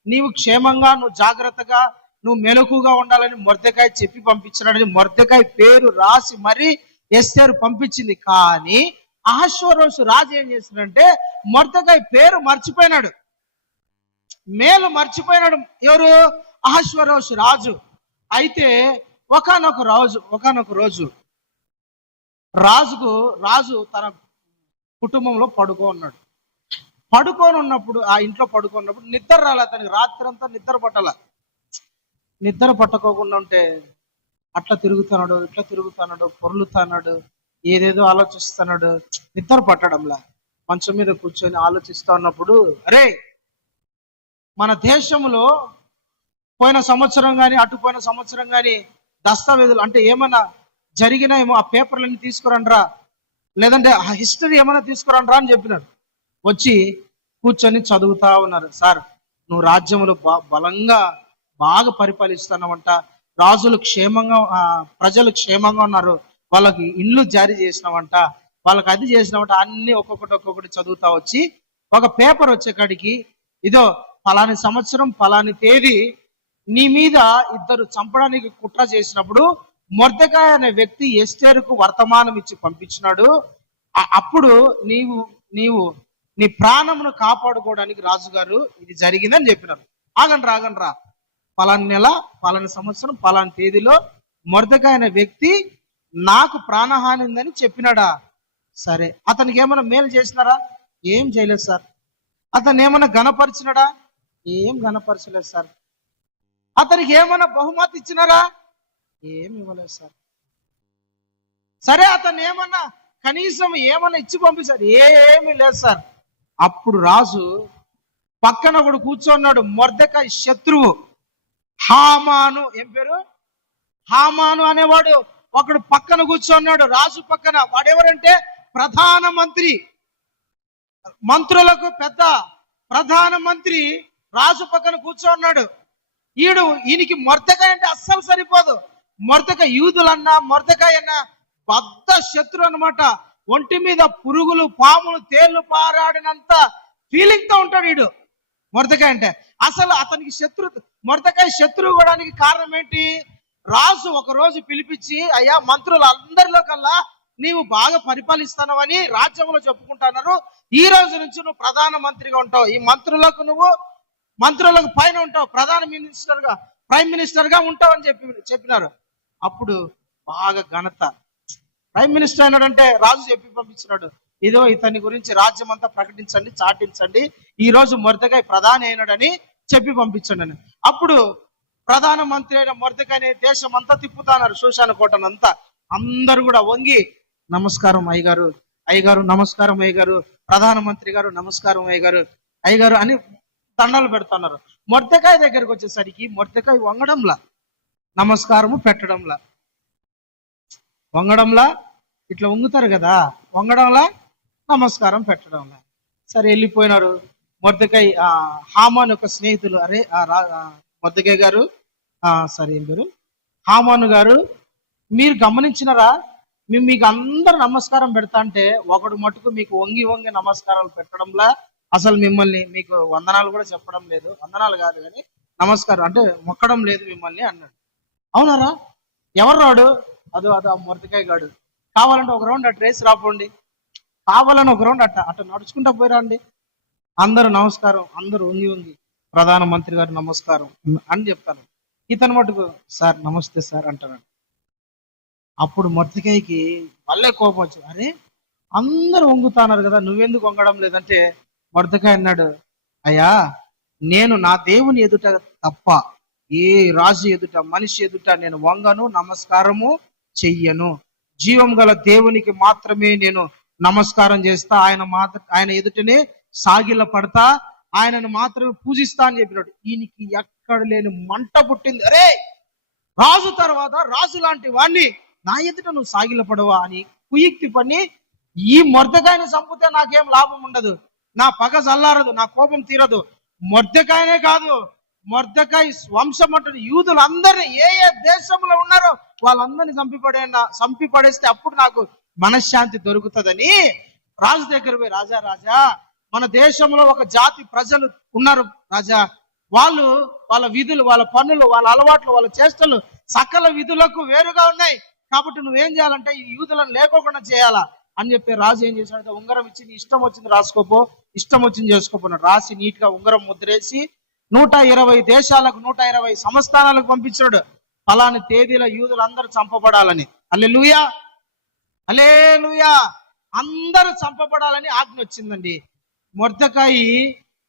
నీవు క్షేమంగా, నువ్వు జాగ్రత్తగా, నువ్వు మెలకుగా ఉండాలని మొర్దెకాయి చెప్పి పంపించినాడని మొర్దెకాయి పేరు రాసి మరి ఎస్తేరు పంపించింది. కానీ అహష్వేరోషు రాజు ఏం చేసినంటే మొర్దెకాయి పేరు మర్చిపోయినాడు, మేలు మర్చిపోయినాడు. ఎవరు? అహష్వేరోషు రాజు. అయితే ఒకానొక రోజు రాజు తన కుటుంబంలో పడుకొని ఉన్నప్పుడు, ఆ ఇంట్లో పడుకున్నప్పుడు నిద్ర రాలే అతనికి, రాత్రంతా నిద్ర పట్టకోకుండా ఉంటే అట్లా తిరుగుతున్నాడు, ఇట్లా తిరుగుతున్నాడు, పొర్లుతున్నాడు, ఏదేదో ఆలోచిస్తున్నాడు, నిద్ర పట్టడంలా. మంచం మీద కూర్చొని ఆలోచిస్తా ఉన్నప్పుడు, అరే మన దేశంలో పోయిన సంవత్సరం కానీ అటుపోయిన సంవత్సరం కానీ దస్తావేజులు అంటే ఏమన్నా జరిగినాయేమో, ఆ పేపర్లన్నీ తీసుకురండ్రా, లేదంటే ఆ హిస్టరీ ఏమైనా తీసుకురండ్రా అని చెప్పినారు. వచ్చి కూర్చొని చదువుతా ఉన్నారు. సార్, నువ్వు రాజ్యంలో బలంగా బాగా పరిపాలిస్తున్నావంట, రాజులు క్షేమంగా, ప్రజలు క్షేమంగా ఉన్నారు, వాళ్ళకి ఇండ్లు జారీ చేసినావంట, వాళ్ళకి అది చేసినావంట, అన్ని ఒక్కొక్కటి చదువుతా వచ్చి ఒక పేపర్ వచ్చే కాడికి, ఇదో ఫలాని సంవత్సరం ఫలాని తేదీ నీ మీద ఇద్దరు చంపడానికి కుట్ర చేసినప్పుడు మొర్దెకాయి అనే వ్యక్తి ఎస్తేరుకు వర్తమానం ఇచ్చి పంపించినాడు, అప్పుడు నీవు నీ ప్రాణమును కాపాడుకోవడానికి రాజుగారు ఇది జరిగిందని చెప్పినారు. ఆగండ్రా, పలాని నెల పలాని సంవత్సరం పలాని తేదీలో మొర్దెకాయి అనే వ్యక్తి నాకు ప్రాణహాని ఉందని చెప్పినాడా? సరే, అతనికి ఏమైనా మేలు చేసినారా? ఏం చేయలేదు సార్. అతను ఏమైనా ఘనపరిచినాడా? ఏం ఘనపరచలేదు సార్. అతనికి ఏమైనా బహుమతి ఇచ్చినారా? ఏమి ఇవ్వలేదు సార్. సరే, అతను ఏమన్నా కనీసం ఏమన్నా ఇచ్చి పంపిస్తారు? ఏమీ లేదు సార్. అప్పుడు రాజు పక్కన ఒకడు కూర్చోన్నాడు, మొర్దెకాయి శత్రువు హామాను. ఏం పేరు? హామాను అనేవాడు ఒకడు పక్కన కూర్చోన్నాడు రాజు పక్కన. వాడెవరంటే ప్రధాన మంత్రి, మంత్రులకు పెద్ద ప్రధాన మంత్రి రాజు పక్కన కూర్చోన్నాడు. ఈయనకి మొర్దెకాయి అంటే అస్సలు సరిపోదు. మొర్దెకాయి యూదులన్నా మొర్దెకాయి అన్నా బద్ద శత్రు అన్నమాట. ఒంటి మీద పురుగులు, పాములు, తేళ్లు పారాడినంత ఫీలింగ్ తో ఉంటాడు వీడు మొర్దెకాయి అంటే. అసలు అతనికి మొర్దెకాయి శత్రువు అవడానికి కారణం ఏంటి? రాజు ఒక రోజు పిలిపించి, అయ్యా మంత్రులు అందరిలో కల్లా నీవు బాగా పరిపాలిస్తానవని రాజ్యంలో చెప్పుకుంటున్నారు, ఈ రోజు నుంచి నువ్వు ప్రధాన మంత్రిగా ఉంటావు, ఈ మంత్రులకు పైన ఉంటావు, ప్రైమ్ మినిస్టర్ గా ఉంటావు అని చెప్పినారు. అప్పుడు బాగా ఘనత. ప్రైమ్ మినిస్టర్ అయినాడంటే రాజు చెప్పి పంపించినాడు, ఇదో ఇతని గురించి రాజ్యం అంతా ప్రకటించండి, చాటించండి, ఈ రోజు మొర్దెకాయి ప్రధాని అయినాడని చెప్పి పంపించండి అని. అప్పుడు ప్రధాన మంత్రి అయిన మొర్దెకాయిని దేశం అంతా తిప్పుతున్నారు, శూషాను కోటనంతా. అందరూ కూడా వంగి, నమస్కారం అయ్యగారు, అయ్యగారు నమస్కారం అయ్యగారు, ప్రధానమంత్రి గారు నమస్కారం అయ్యగారు అని దండాలు పెడుతున్నారు. మొర్దెకాయి దగ్గరికి వచ్చేసరికి మొర్దెకాయి వంగడంలా, నమస్కారము పెట్టడంలా. వంగడంలా ఇట్లా వంగుతారు కదా, వంగడంలా నమస్కారం పెట్టడంలా. సరే, వెళ్ళిపోయినారు. మొర్దెకాయి హామాను యొక్క స్నేహితులు, అరే మొర్దెకాయి గారు, సరే ఏం పేరు, హామాను గారు, మీరు గమనించినారా, మేము మీకు అందరు నమస్కారం పెడతా అంటే ఒకడు మటుకు మీకు వంగి నమస్కారాలు పెట్టడంలా, అసలు మీకు వందనాలు కూడా చెప్పడం లేదు, వందనాలు కాదు కానీ నమస్కారం అంటే మొక్కడం లేదు మిమ్మల్ని అన్నాడు. అవునారా? ఎవరు రాడు? అదో ఆ మొరదకాయ గాడు. కావాలంటే ఒక రౌండ్ అటు రేసి రాపోండి, కావాలని ఒక రౌండ్ అట్ట నడుచుకుంటా పోయిరండి. అందరూ నమస్కారం, అందరూ ఉంది ప్రధానమంత్రి గారు నమస్కారం అని చెప్తాను. ఇతను మటుకు సార్ నమస్తే సార్ అంటాడు. అప్పుడు మొరదకాయకి మళ్ళీ కోపం వచ్చి, అరే అందరూ వంగుతున్నారు కదా, నువ్వెందుకు వంగడం లేదంటే మొరదకాయ అన్నాడు, అయ్యా నేను నా దేవుని ఎదుట తప్ప ఏ రాజు ఎదుట మనిషి ఎదుట నేను వంగను, నమస్కారము చెయ్యను. జీవం గల దేవునికి మాత్రమే నేను నమస్కారం చేస్తా, ఆయన ఎదుటనే సాగిల పడతా, ఆయనను మాత్రమే పూజిస్తా అని చెప్పినాడు. ఈయనకి ఎక్కడ లేని మంట పుట్టింది. అరే రాజు తర్వాత రాజు లాంటి వాణ్ణి నా ఎదుట నువ్వు సాగిల పడవా అని కుయుక్తి పని, ఈ మొరదకాయని చంపితే నాకేం లాభం ఉండదు, నా పగ చల్లారదు, నా కోపం తీరదు. మొరదకాయనే కాదు, మొరదకాయ వంశం అంటారు యూదులందరినీ ఏ దేశంలో ఉన్నారో వాళ్ళందరినీ చంపి పడేస్తే అప్పుడు నాకు మనశ్శాంతి దొరుకుతుందని రాజు దగ్గర పోయి, రాజా మన దేశంలో ఒక జాతి ప్రజలు ఉన్నారు రాజా, వాళ్ళ విధులు, వాళ్ళ పనులు, వాళ్ళ అలవాట్లు, వాళ్ళ చేష్టలు సకల విధులకు వేరుగా ఉన్నాయి, కాబట్టి నువ్వేం చేయాలంటే ఈ యూదులను లేకోకుండా చేయాలా అని చెప్పి రాజు ఏం చేశాడంటే, ఉంగరం ఇచ్చి నీ ఇష్టం వచ్చింది రాసుకోపో, ఇష్టం వచ్చింది చేసుకోపోన్నాడు. రాసి నీట్ గా ఉంగరం ముద్రేసి 120 దేశాలకు 120 సంస్థానాలకు పంపించాడు. ఫలాని తేదీల యూదులు అందరూ చంపబడాలని. హల్లెలూయా, హల్లెలూయా, అందరూ చంపబడాలని ఆజ్ఞ వచ్చిందండి. మొర్దెకాయి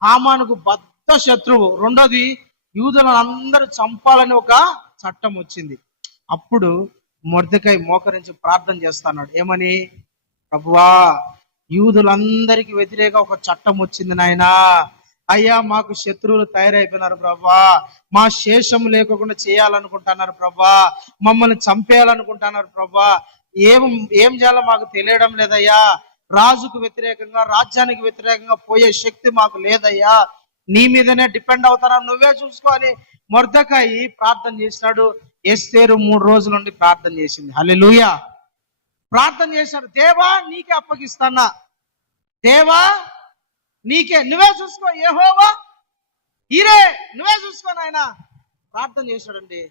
హామానుకు బద్ద శత్రువు. రెండోది యూదులను అందరూ చంపాలని ఒక చట్టం వచ్చింది. అప్పుడు మొర్దెకాయి మోకరించి ప్రార్థన చేస్తున్నాడు. ఏమని? ప్రభువా, యూదులందరికీ వ్యతిరేక ఒక చట్టం వచ్చింది నాయనా, అయ్యా మాకు శత్రువులు తయారైపోయినారు ప్రభా, మా శేషం లేకుండా చేయాలనుకుంటున్నారు ప్రభా, మమ్మల్ని చంపేయాలనుకుంటున్నారు ప్రభా, ఏం చేయాలో మాకు తెలియడం లేదయ్యా, రాజుకు వ్యతిరేకంగా రాజ్యానికి వ్యతిరేకంగా పోయే శక్తి మాకు లేదయ్యా, నీ మీదనే డిపెండ్ అవుతారా, నువ్వే చూసుకోవాలి. మొర్దెకాయి ప్రార్థన చేసినాడు. ఎస్తేరు 3 రోజుల నుండి ప్రార్థన చేసింది. హల్లెలూయా, ప్రార్థన చేశాడు. దేవా నీకే అప్పగిస్తానా, దేవా నీకే, నువ్వే చూసుకో, యెహోవా ఈరే నువ్వే చూసుకో నాయన ప్రార్థన చేశాడండి.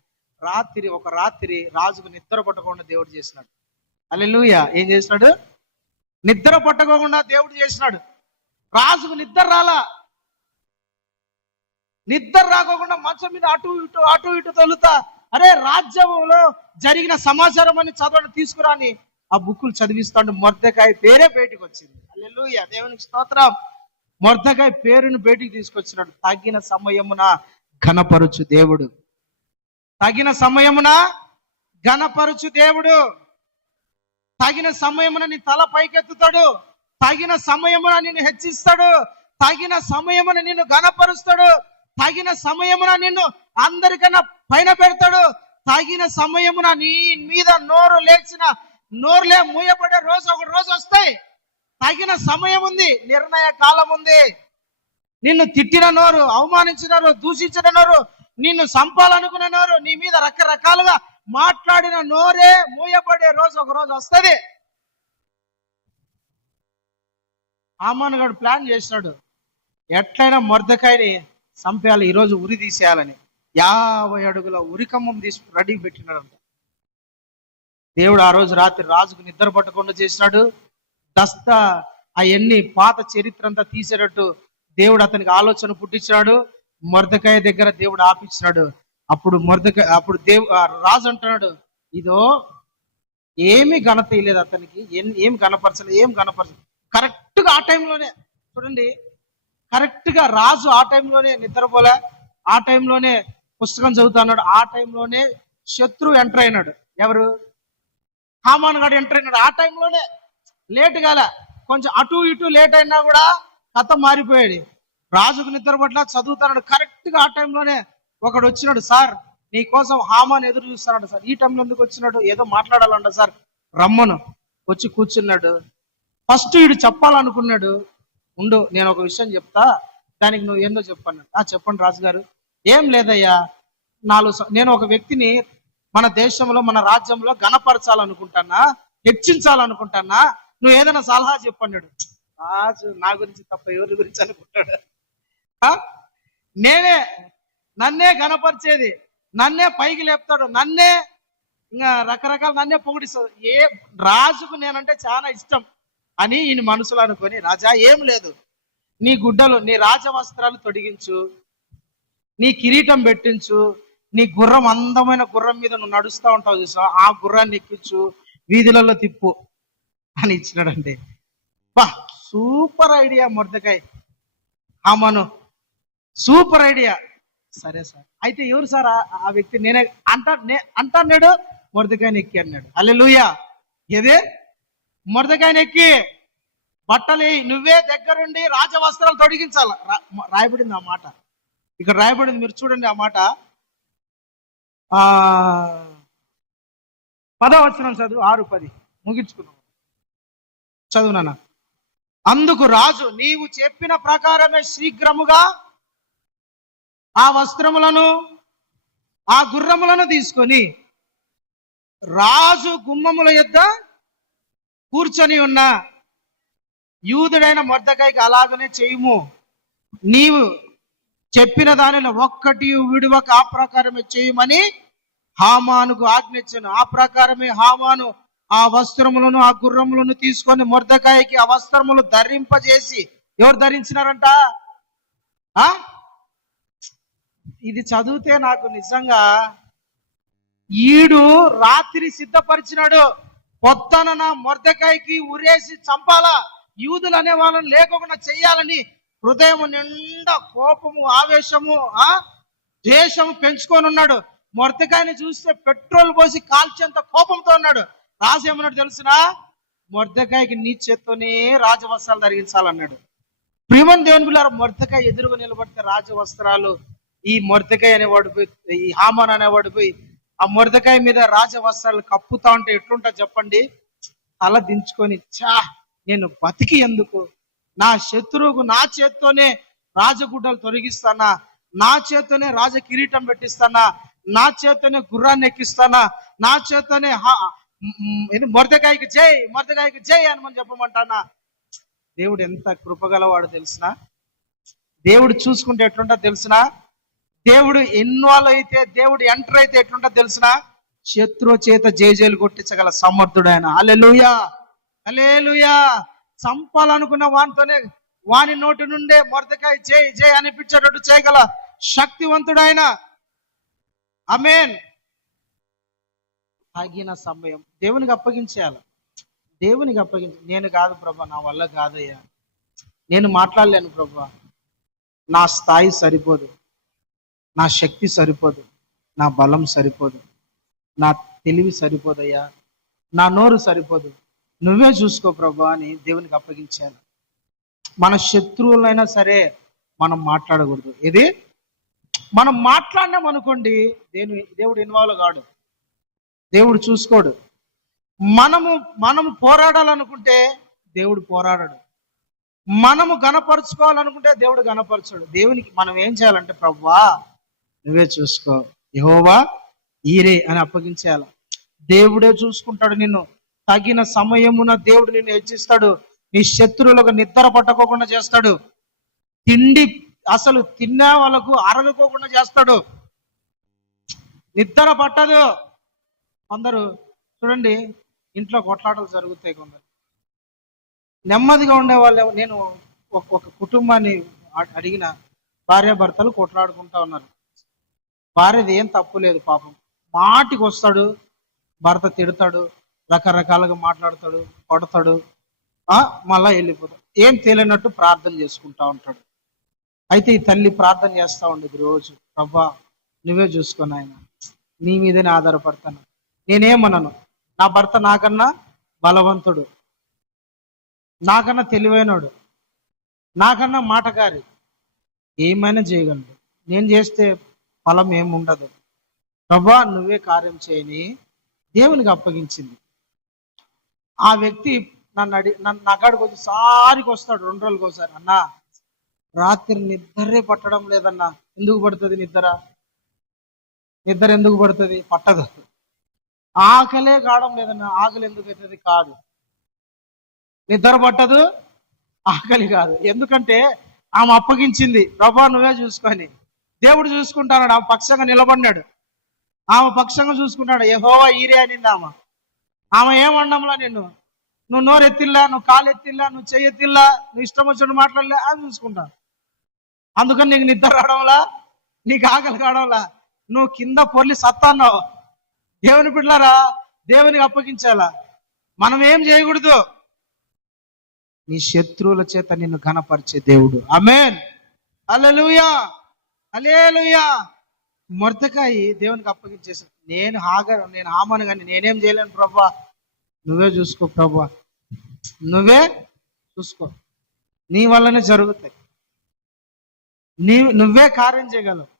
ఒక రాత్రి రాజుకు నిద్ర పట్టకుండా దేవుడు చేసినాడు. హల్లెలూయా, ఏం చేసినాడు? నిద్ర పట్టకోకుండా దేవుడు చేసినాడు. రాజుకు నిద్ర రాకోకుండా మంచం మీద అటు ఇటు తొలుతా, అరే రాజ్యంలో జరిగిన సమాచారం అని చదవడం తీసుకురాని ఆ బుక్కులు చదివిస్తాడు. మొర్దెకాయి పేరే బయటికి వచ్చింది. హల్లెలూయా, దేవునికి స్తోత్రం. మొర్దెకాయి పేరును బయటికి తీసుకొచ్చినాడు. తగిన సమయమున ఘనపరుచు దేవుడు, తగిన సమయమున ఘనపరుచు దేవుడు, తగిన సమయమున నీ తల పైకెత్తుతాడు, తగిన సమయమున నిన్ను హెచ్చిస్తాడు, తగిన సమయమున నిన్ను ఘనపరుస్తాడు, తగిన సమయమున నిన్ను అందరికన్నా పైన పెడతాడు, తగిన సమయమున నీ మీద నోరులే మూయబడే ఒక రోజు వస్తాయి. తగిన సమయం ఉంది, నిర్ణయ కాలం ఉంది. నిన్ను తిట్టిన నోరు, అవమానించిన నోరు, దూషించిన నోరు, నిన్ను చంపాలనుకున్న నోరు, నీ మీద రకరకాలుగా మాట్లాడిన నోరే మూయబడే ఒక రోజు వస్తుంది. హామాను గారు ప్లాన్ చేసినాడు, ఎట్లయినా మొర్దెకాయిని చంపేయాలి, ఈరోజు ఉరి తీసేయాలని 50 అడుగుల ఉరికమ్మం తీసి రెడీ పెట్టినాడంట. దేవుడు ఆ రోజు రాత్రి రాజుకు నిద్ర పట్టకుండా చేసినాడు. దస్తా అవన్నీ పాత చరిత్ర అంతా తీసేటట్టు దేవుడు అతనికి ఆలోచన పుట్టించినాడు. మొర్దెకాయ దగ్గర దేవుడు ఆపించినాడు. అప్పుడు రాజు అంటున్నాడు, ఇదో ఏమీ ఘనత ఇవ్వలేదు అతనికి, ఏం కనపరచలేదు. కరెక్ట్ గా ఆ టైంలోనే చూడండి, కరెక్ట్ గా రాజు ఆ టైంలోనే నిద్రపోలే, ఆ టైంలోనే పుస్తకం చదువుతున్నాడు, ఆ టైంలోనే శత్రువు ఎంటర్ అయినాడు. ఎవరు? హామాను గారు ఎంటర్ అయినాడు. ఆ టైంలోనే లేట్ కాల, కొంచెం అటు ఇటు లేట్ అయినా కూడా కథ మారిపోయాడు. రాజుకు నిద్ర పట్ల చదువుతున్నాడు. కరెక్ట్ గా ఆ టైంలోనే ఒకడు వచ్చినాడు. సార్ నీ కోసం హామాను ఎదురు చూస్తున్నాడు సార్. ఈ టైంలో ఎందుకు వచ్చినాడు? ఏదో మాట్లాడాలంట సార్, రమ్మను. వచ్చి కూర్చున్నాడు. ఫస్ట్ వీడు చెప్పాలనుకున్నాడు, ఉండు నేను ఒక విషయం చెప్తా, దానికి నువ్వు ఏందో చెప్పాను. చెప్పండి రాజుగారు. ఏం లేదయ్యా, నేను ఒక వ్యక్తిని మన దేశంలో మన రాజ్యంలో ఘనపరచాలనుకుంటానా, హెచ్చించాలనుకుంటానా, నువ్వు ఏదైనా సలహా చెప్పన్నాడు. రాజు నా గురించి తప్ప ఎవరి గురించి అనుకుంటాడు? నన్నే ఘనపరిచేది, నన్నే పైకి లేపుతాడు, నన్నే ఇంకా రకరకాల నన్నే పొగిడిస్తారు. రాజుకు నేనంటే చాలా ఇష్టం అని ఈయన మనసులో అనుకొని, రాజా ఏం లేదు, నీ గుడ్డలు, నీ రాజవస్త్రాలు తొడిగించు, నీ కిరీటం పెట్టించు, నీ గుర్రం, అందమైన గుర్రం మీద నువ్వు నడుస్తూ ఉంటావు చూసా, ఆ గుర్రాన్ని ఎక్కించు, వీధులలో తిప్పు అని ఇచ్చినాడండి. బా, సూపర్ ఐడియా మొర్దెకాయ్. ఆమను, సూపర్ ఐడియా. సరే సార్, అయితే ఎవరు సార్ ఆ వ్యక్తి? నేనే అంటాడు. మొర్దెకాయని ఎక్కి అన్నాడు. హల్లెలూయా. ఏదే మొర్దెకాయని ఎక్కి బట్టలు నువ్వే దగ్గరుండి రాజవస్త్రాలు తొడిగించాల. రాయబడింది ఆ మాట, ఇక్కడ రాయబడింది, మీరు చూడండి ఆ మాట. 10వ వచనం చదువు, 6-10 ముగించుకున్నాం. చదువునా. అందుకు రాజు, నీవు చెప్పిన ప్రకారమే శీఘ్రముగా ఆ వస్త్రములను, ఆ గుర్రములను తీసుకొని రాజు గుమ్మముల యొద్ద కూర్చొని ఉన్న యూదుడైన మొర్దెకాయికి అలాగనే చేయుము. నీవు చెప్పిన దానిలో ఒక్కటి విడువక ఆ ప్రకారమే చేయమని హామానుకు ఆజ్ఞించను. ఆ ప్రకారమే హామాను ఆ వస్త్రములను, ఆ గుర్రములను తీసుకొని మొర్దెకాయికి ఆ వస్త్రములు ధరింపజేసి. ఎవరు ధరించినారంట? ఇది చదివితే నాకు నిజంగా, ఈడు రాత్రి సిద్ధపరిచినాడు, పొద్దున మొర్దెకాయికి ఉరేసి చంపాలా, యూదులు అనే వాళ్ళని లేకుండా చెయ్యాలని హృదయం నిండా కోపము, ఆవేశము, ద్వేషము పెంచుకొని ఉన్నాడు. మొర్దెకాయిని చూస్తే పెట్రోల్ పోసి కాల్చేంత కోపంతో ఉన్నాడు. రాజు ఏమన్నాడు తెలుసునా? మొర్దెకాయికి నీ చేత్తోనే రాజవస్త్రాలు ధరించాలన్నాడు. ప్రియమైన దేవుని బిడ్డలారా, మొర్దెకాయి ఎదురుగా నిలబడితే రాజవస్త్రాలు, ఈ మొర్దెకాయి అనేవాడు పోయి, ఈ హామాన్ అనేవాడు పోయి ఆ మొర్దెకాయి మీద రాజవస్త్రాలు కప్పుతా ఉంటే ఎట్లుంటా చెప్పండి? తల దించుకొని, నేను బతికి ఎందుకు, నా శత్రువుకు నా చేత్తోనే రాజగుడ్డలు తొలగిస్తానా, నా చేత్తోనే రాజ కిరీటం పెట్టిస్తానా, నా చేత్తోనే గుర్రాన్ని ఎక్కిస్తానా, నా చేత్తోనే మొర్దెకాయికి జై, మొర్దెకాయికి జై అని చెప్పమంటానా? దేవుడు ఎంత కృపగలవాడు తెలిసినా, దేవుడు చూసుకుంటే ఎట్లుంటా తెలిసినా, దేవుడు ఇన్వాల్వ్ అయితే, దేవుడు ఎంటర్ అయితే ఎట్లుంటా తెలిసినా, శత్రువు చేత జేజేలు కొట్టించగల సమర్థుడు ఆయన. హల్లెలూయా, హల్లెలూయా. చంపాలనుకున్న వానితోనే, వాని నోటి నుండే మొర్దెకాయి జై జై అనిపించేటట్టు చేయగల శక్తివంతుడు ఆయన. ఆమేన్. తగిన సమయం దేవునికి అప్పగించేయాలి. దేవునికి అప్పగించి, నేను కాదు ప్రభా, నా వల్ల కాదయ్యా, నేను మాట్లాడలేను ప్రభా, నా స్థాయి సరిపోదు, నా శక్తి సరిపోదు, నా బలం సరిపోదు, నా తెలివి సరిపోదయ్యా, నా నోరు సరిపోదు, నువ్వే చూసుకో ప్రభా అని దేవునికి అప్పగించాలి. మన శత్రువులైనా సరే మనం మాట్లాడకూడదు. ఇది మనం మాట్లాడినాం అనుకోండి, దేవుడు ఇన్వాల్వ్ కాడు, దేవుడు చూసుకోడు. మనము పోరాడాలనుకుంటే దేవుడు పోరాడాడు. మనము గణపరుచుకోవాలనుకుంటే దేవుడు గణపరచడు. దేవునికి మనం ఏం చేయాలంటే, ప్రభువా నువ్వే చూసుకో, యెహోవా ఈరే అని అప్పగించేయాలి. దేవుడే చూసుకుంటాడు నిన్ను. తగిన సమయమున దేవుడు నిన్ను హెచ్చిస్తాడు. నీ శత్రువులకు నిద్ర పట్టకోకుండా చేస్తాడు. తిండి అసలు తిన్నా వాళ్ళకు అరగకోకుండా చేస్తాడు. నిద్ర పట్టదు. కొందరు చూడండి, ఇంట్లో కొట్లాటలు జరుగుతాయి. కొందరు నెమ్మదిగా ఉండే వాళ్ళు, నేను ఒక కుటుంబాన్ని అడిగిన, భార్యాభర్తలు కొట్లాడుకుంటా ఉన్నారు. భార్యది ఏం తప్పు లేదు పాపం, మాటికి వస్తాడు, భర్త తిడతాడు, రకరకాలుగా మాట్లాడతాడు, కొడతాడు, మళ్ళా వెళ్ళిపోతాడు. ఏం తెలియనట్టు ప్రార్థన చేసుకుంటా ఉంటాడు. అయితే ఈ తల్లి ప్రార్థన చేస్తూ ఉండేది రోజు, ప్రభా నువ్వే చూసుకొని ఆయన, నీ మీదనే ఆధారపడతాను, నేనేమన్నాను, నా భర్త నాకన్నా బలవంతుడు, నాకన్నా తెలివైనడు, నాకన్నా మాటకారి, ఏమైనా చేయగలడు, నేను చేస్తే ఫలం ఏముండదు, ప్రభా నువ్వే కార్యం చేయని దేవునికి అప్పగించింది. ఆ వ్యక్తి నన్ను నగాడికి వచ్చి సారికి వస్తాడు, 2 రోజులకు ఒకసారి, అన్నా రాత్రి నిద్రే పట్టడం లేదన్నా. ఎందుకు పడుతుంది నిద్ర ఎందుకు పడుతుంది? పట్టదు. ఆకలే కావడం లేదన్నా. ఆకలి ఎందుకు అవుతుంది? కాదు, నిద్ర పట్టదు, ఆకలి కాదు. ఎందుకంటే ఆమె అప్పగించింది, ప్రభా నువ్వే చూసుకొని. దేవుడు చూసుకుంటాడు, ఆమె పక్షంగా నిలబడినాడు. ఆమె పక్షంగా చూసుకుంటాడు. యెహోవా ఈరే అనింది ఆమె ఏం వండంలా నిన్ను, నువ్వు నోరు ఎత్తిల్లా, నువ్వు కాలు ఎత్తిల్లా, నువ్వు చెయ్యి ఎత్తిల్లా, నువ్వు ఇష్టం వచ్చినట్టు మాట్లాడలే అని చూసుకుంటా. అందుకని నీకు నిద్ర రావడంలా, నీకు ఆకలి కావడంలా, నువ్వు కింద పొర్లి సత్తాన్నావు. దేవుని బిడ్డలారా, దేవునికి అప్పగించాలా. మనం ఏం చేయకూడదు. నీ శత్రువుల చేత నిన్ను ఘనపరిచే దేవుడు. ఆమేన్, హల్లెలూయా, హల్లెలూయా. మొర్దెకాయి దేవునికి అప్పగించేసాడు. నేను హామాను కానీ నేనేం చేయలేను ప్రభా, నువ్వే చూసుకో ప్రభా, నువ్వే చూసుకో, నీ వల్లనే జరుగుతాయి, నువ్వే కార్యం చేయగలవు.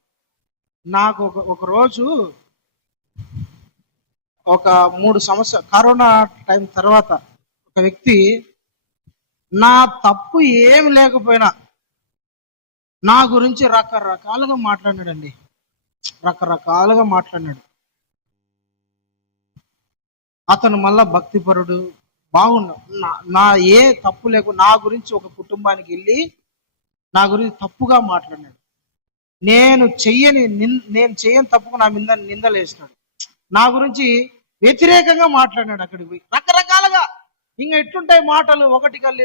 నాకు ఒక రోజు ఒక 3 సంవత్సరాలు కరోనా టైం తర్వాత ఒక వ్యక్తి నా తప్పు ఏమి లేకపోయినా నా గురించి రకరకాలుగా మాట్లాడినాడండి. రకరకాలుగా మాట్లాడినాడు. అతను మళ్ళా భక్తిపరుడు, బాగున్నాడు. నా ఏ తప్పు లేకుండా నా గురించి ఒక కుటుంబానికి వెళ్ళి నా గురించి తప్పుగా మాట్లాడినాడు. నేను చెయ్యని తప్పుకు నా మీద నిందలేసినాడు. నా గురించి వ్యతిరేకంగా మాట్లాడినాడు. అక్కడికి పోయి రకరకాలుగా ఇంకా ఎట్లుంటాయి మాటలు, ఒకటి కల్లి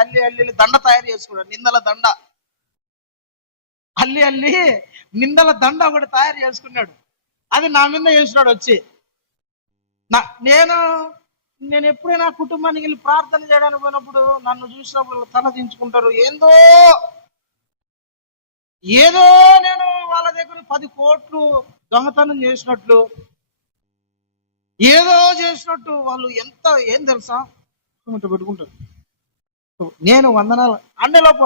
అల్లి దండ తయారు చేసుకున్నాడు. నిందల దండ అల్లి నిందల దండ ఒకటి తయారు చేసుకున్నాడు. అది నా మీద వేసినాడు వచ్చి. నేను ఎప్పుడైనా కుటుంబానికి వెళ్ళి ప్రార్థన చేయడానికి పోయినప్పుడు నన్ను చూసినప్పుడు తల దించుకుంటారు. ఏదో నేను వాళ్ళ దగ్గర 10 కోట్లు దొంగతనం చేసినట్లు, ఏదో చేసినట్టు వాళ్ళు ఏం తెలుసా పెట్టుకుంటారు. నేను వందనాలు అండేలోప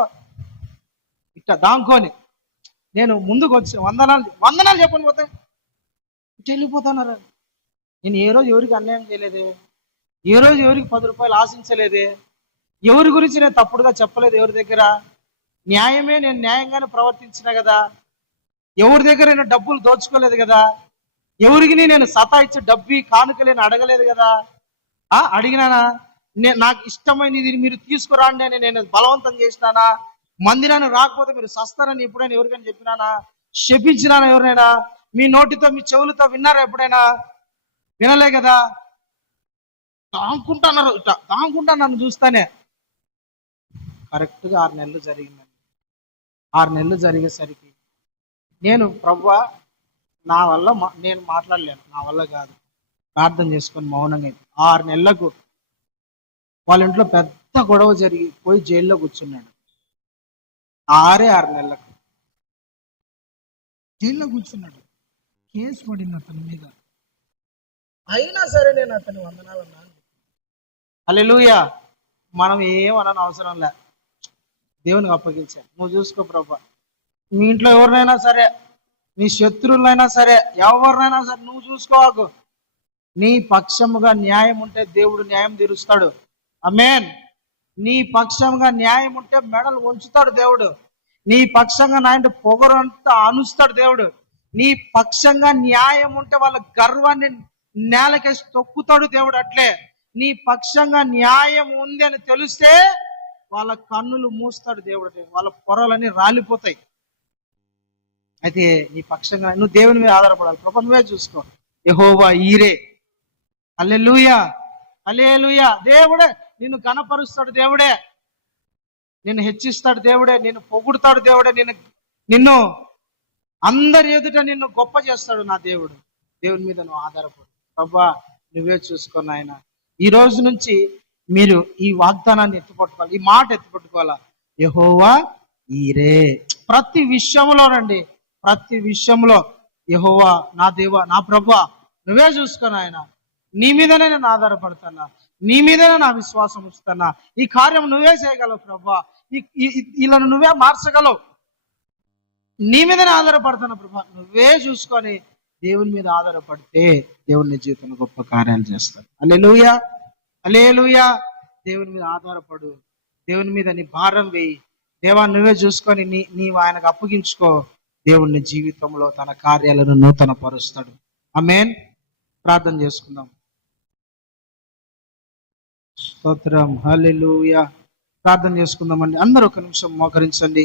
ఇట్లా దాంకొని నేను ముందుకు వచ్చి వందనాలు చెప్పని పోతే వెళ్ళిపోతున్నారు. నేను ఏ రోజు ఎవరికి అన్యాయం చేయలేదే, ఏ రోజు ఎవరికి 10 రూపాయలు ఆశించలేదే, ఎవరి గురించి నేను తప్పుడుగా చెప్పలేదు. ఎవరి దగ్గర నేను న్యాయంగానే ప్రవర్తించిన కదా, ఎవరి దగ్గర నేను డబ్బులు దోచుకోలేదు కదా, ఎవరికి నేను సతాయిచ్చే డబ్బి కానుకలే అడగలేదు కదా. అడిగినానా? నాకు ఇష్టమైనది మీరు తీసుకురాండి అని నేను బలవంతం చేసినానా? మందిరాన్ని రాకపోతే మీరు సస్తారని ఎప్పుడైనా ఎవరికైనా చెప్పినానా? శపించినానా ఎవరినైనా? మీ నోటితో మీ చెవులతో విన్నారా ఎప్పుడైనా? వినలే కదా. దాంకుంటా నన్ను చూస్తానే. కరెక్ట్గా 6 నెలలు జరిగిందండి. 6 నెలలు జరిగేసరికి నేను ప్రభువా నా వల్ల నేను మాట్లాడలేను, నా వల్ల కాదు, ప్రార్థన చేసుకొని మౌనంగా 6 నెలలకు వాళ్ళ ఇంట్లో పెద్ద గొడవ జరిగి పోయి జైల్లో కూర్చున్నాడు. 6 నెలలకు జైల్లో కూర్చున్నాడు. కేసు పడింది అతని మీద. అయినా సరే నేను అతని వందనాలు అన్నాను. హల్లెలూయా. మనం ఏమనని అవసరం లే, దేవునికి అప్పగించాను. నువ్వు చూసుకో ప్రభా. మీ ఇంట్లో ఎవరినైనా సరే, నీ శత్రువులైనా సరే, ఎవరినైనా సరే నువ్వు చూసుకోవాకు. నీ పక్షముగా న్యాయం ఉంటే దేవుడు న్యాయం తీరుస్తాడు. ఆమేన్. నీ పక్షంగా న్యాయం ఉంటే మెడలు ఉంచుతాడు దేవుడు. నీ పక్షంగా నాయంటే పొగరు అంతా అనుస్తాడు దేవుడు. నీ పక్షంగా న్యాయం ఉంటే వాళ్ళ గర్వాన్ని నేలకేసి తొక్కుతాడు దేవుడు. అట్లే నీ పక్షంగా న్యాయం ఉంది అని తెలిస్తే వాళ్ళ కన్నులు మూస్తాడు దేవుడు. వాళ్ళ పొరలన్నీ రాలిపోతాయి. అయితే నీ పక్షంగా నువ్వు దేవుని మీద ఆధారపడాలి. ప్రభు నువ్వే చూసుకో. యెహోవా ఈరే. హల్లెలూయా, హల్లెలూయా. దేవుడే నిన్ను కనపరుస్తాడు, దేవుడే నిన్ను హెచ్చిస్తాడు, దేవుడే నిన్ను పొగుడుతాడు, దేవుడే నిన్ను అందరి ఎదుట నిన్ను గొప్ప చేస్తాడు నా దేవుడు. దేవుని మీద నువ్వు ఆధారపడు. ప్రభా నువ్వే చూసుకున్న ఆయన. ఈ రోజు నుంచి మీరు ఈ వాగ్దానాన్ని ఎత్తుపట్టుకోవాలి, ఈ మాట ఎత్తుపట్టుకోవాలా. యెహోవా ఈరే. ప్రతి విషయంలోనండి, ప్రతి విషయంలో యెహోవా నా దేవా, నా ప్రభువా నువ్వే చూసుకున్న ఆయన. నీ మీదనే నేను ఆధారపడుతున్నా, నీ మీదనే నా విశ్వాసం ఉంచుతున్నా. ఈ కార్యం నువ్వే చేయగలవు ప్రభా, ఇలా నువ్వే మార్చగలవు. నీ మీదనే ఆధారపడుతున్నా ప్రభా. నువ్వే చూసుకొని దేవుని మీద ఆధారపడితే దేవుని జీవితంలో గొప్ప కార్యాలు చేస్తాడు. హల్లెలూయా, హల్లెలూయా. దేవుని మీద ఆధారపడు, దేవుని మీద నీ భారం వేయి. దేవా నువ్వే చూసుకొని నీవు ఆయనకు అప్పగించుకో. దేవుని జీవితంలో తన కార్యాలను నూతన పరుస్తాడు. ఆమేన్. ప్రార్థన చేసుకుందాం. స్తోత్రం, హల్లెలూయా. ప్రార్థన చేసుకుందామండి. అందరూ ఒక నిమిషం మోకరించండి.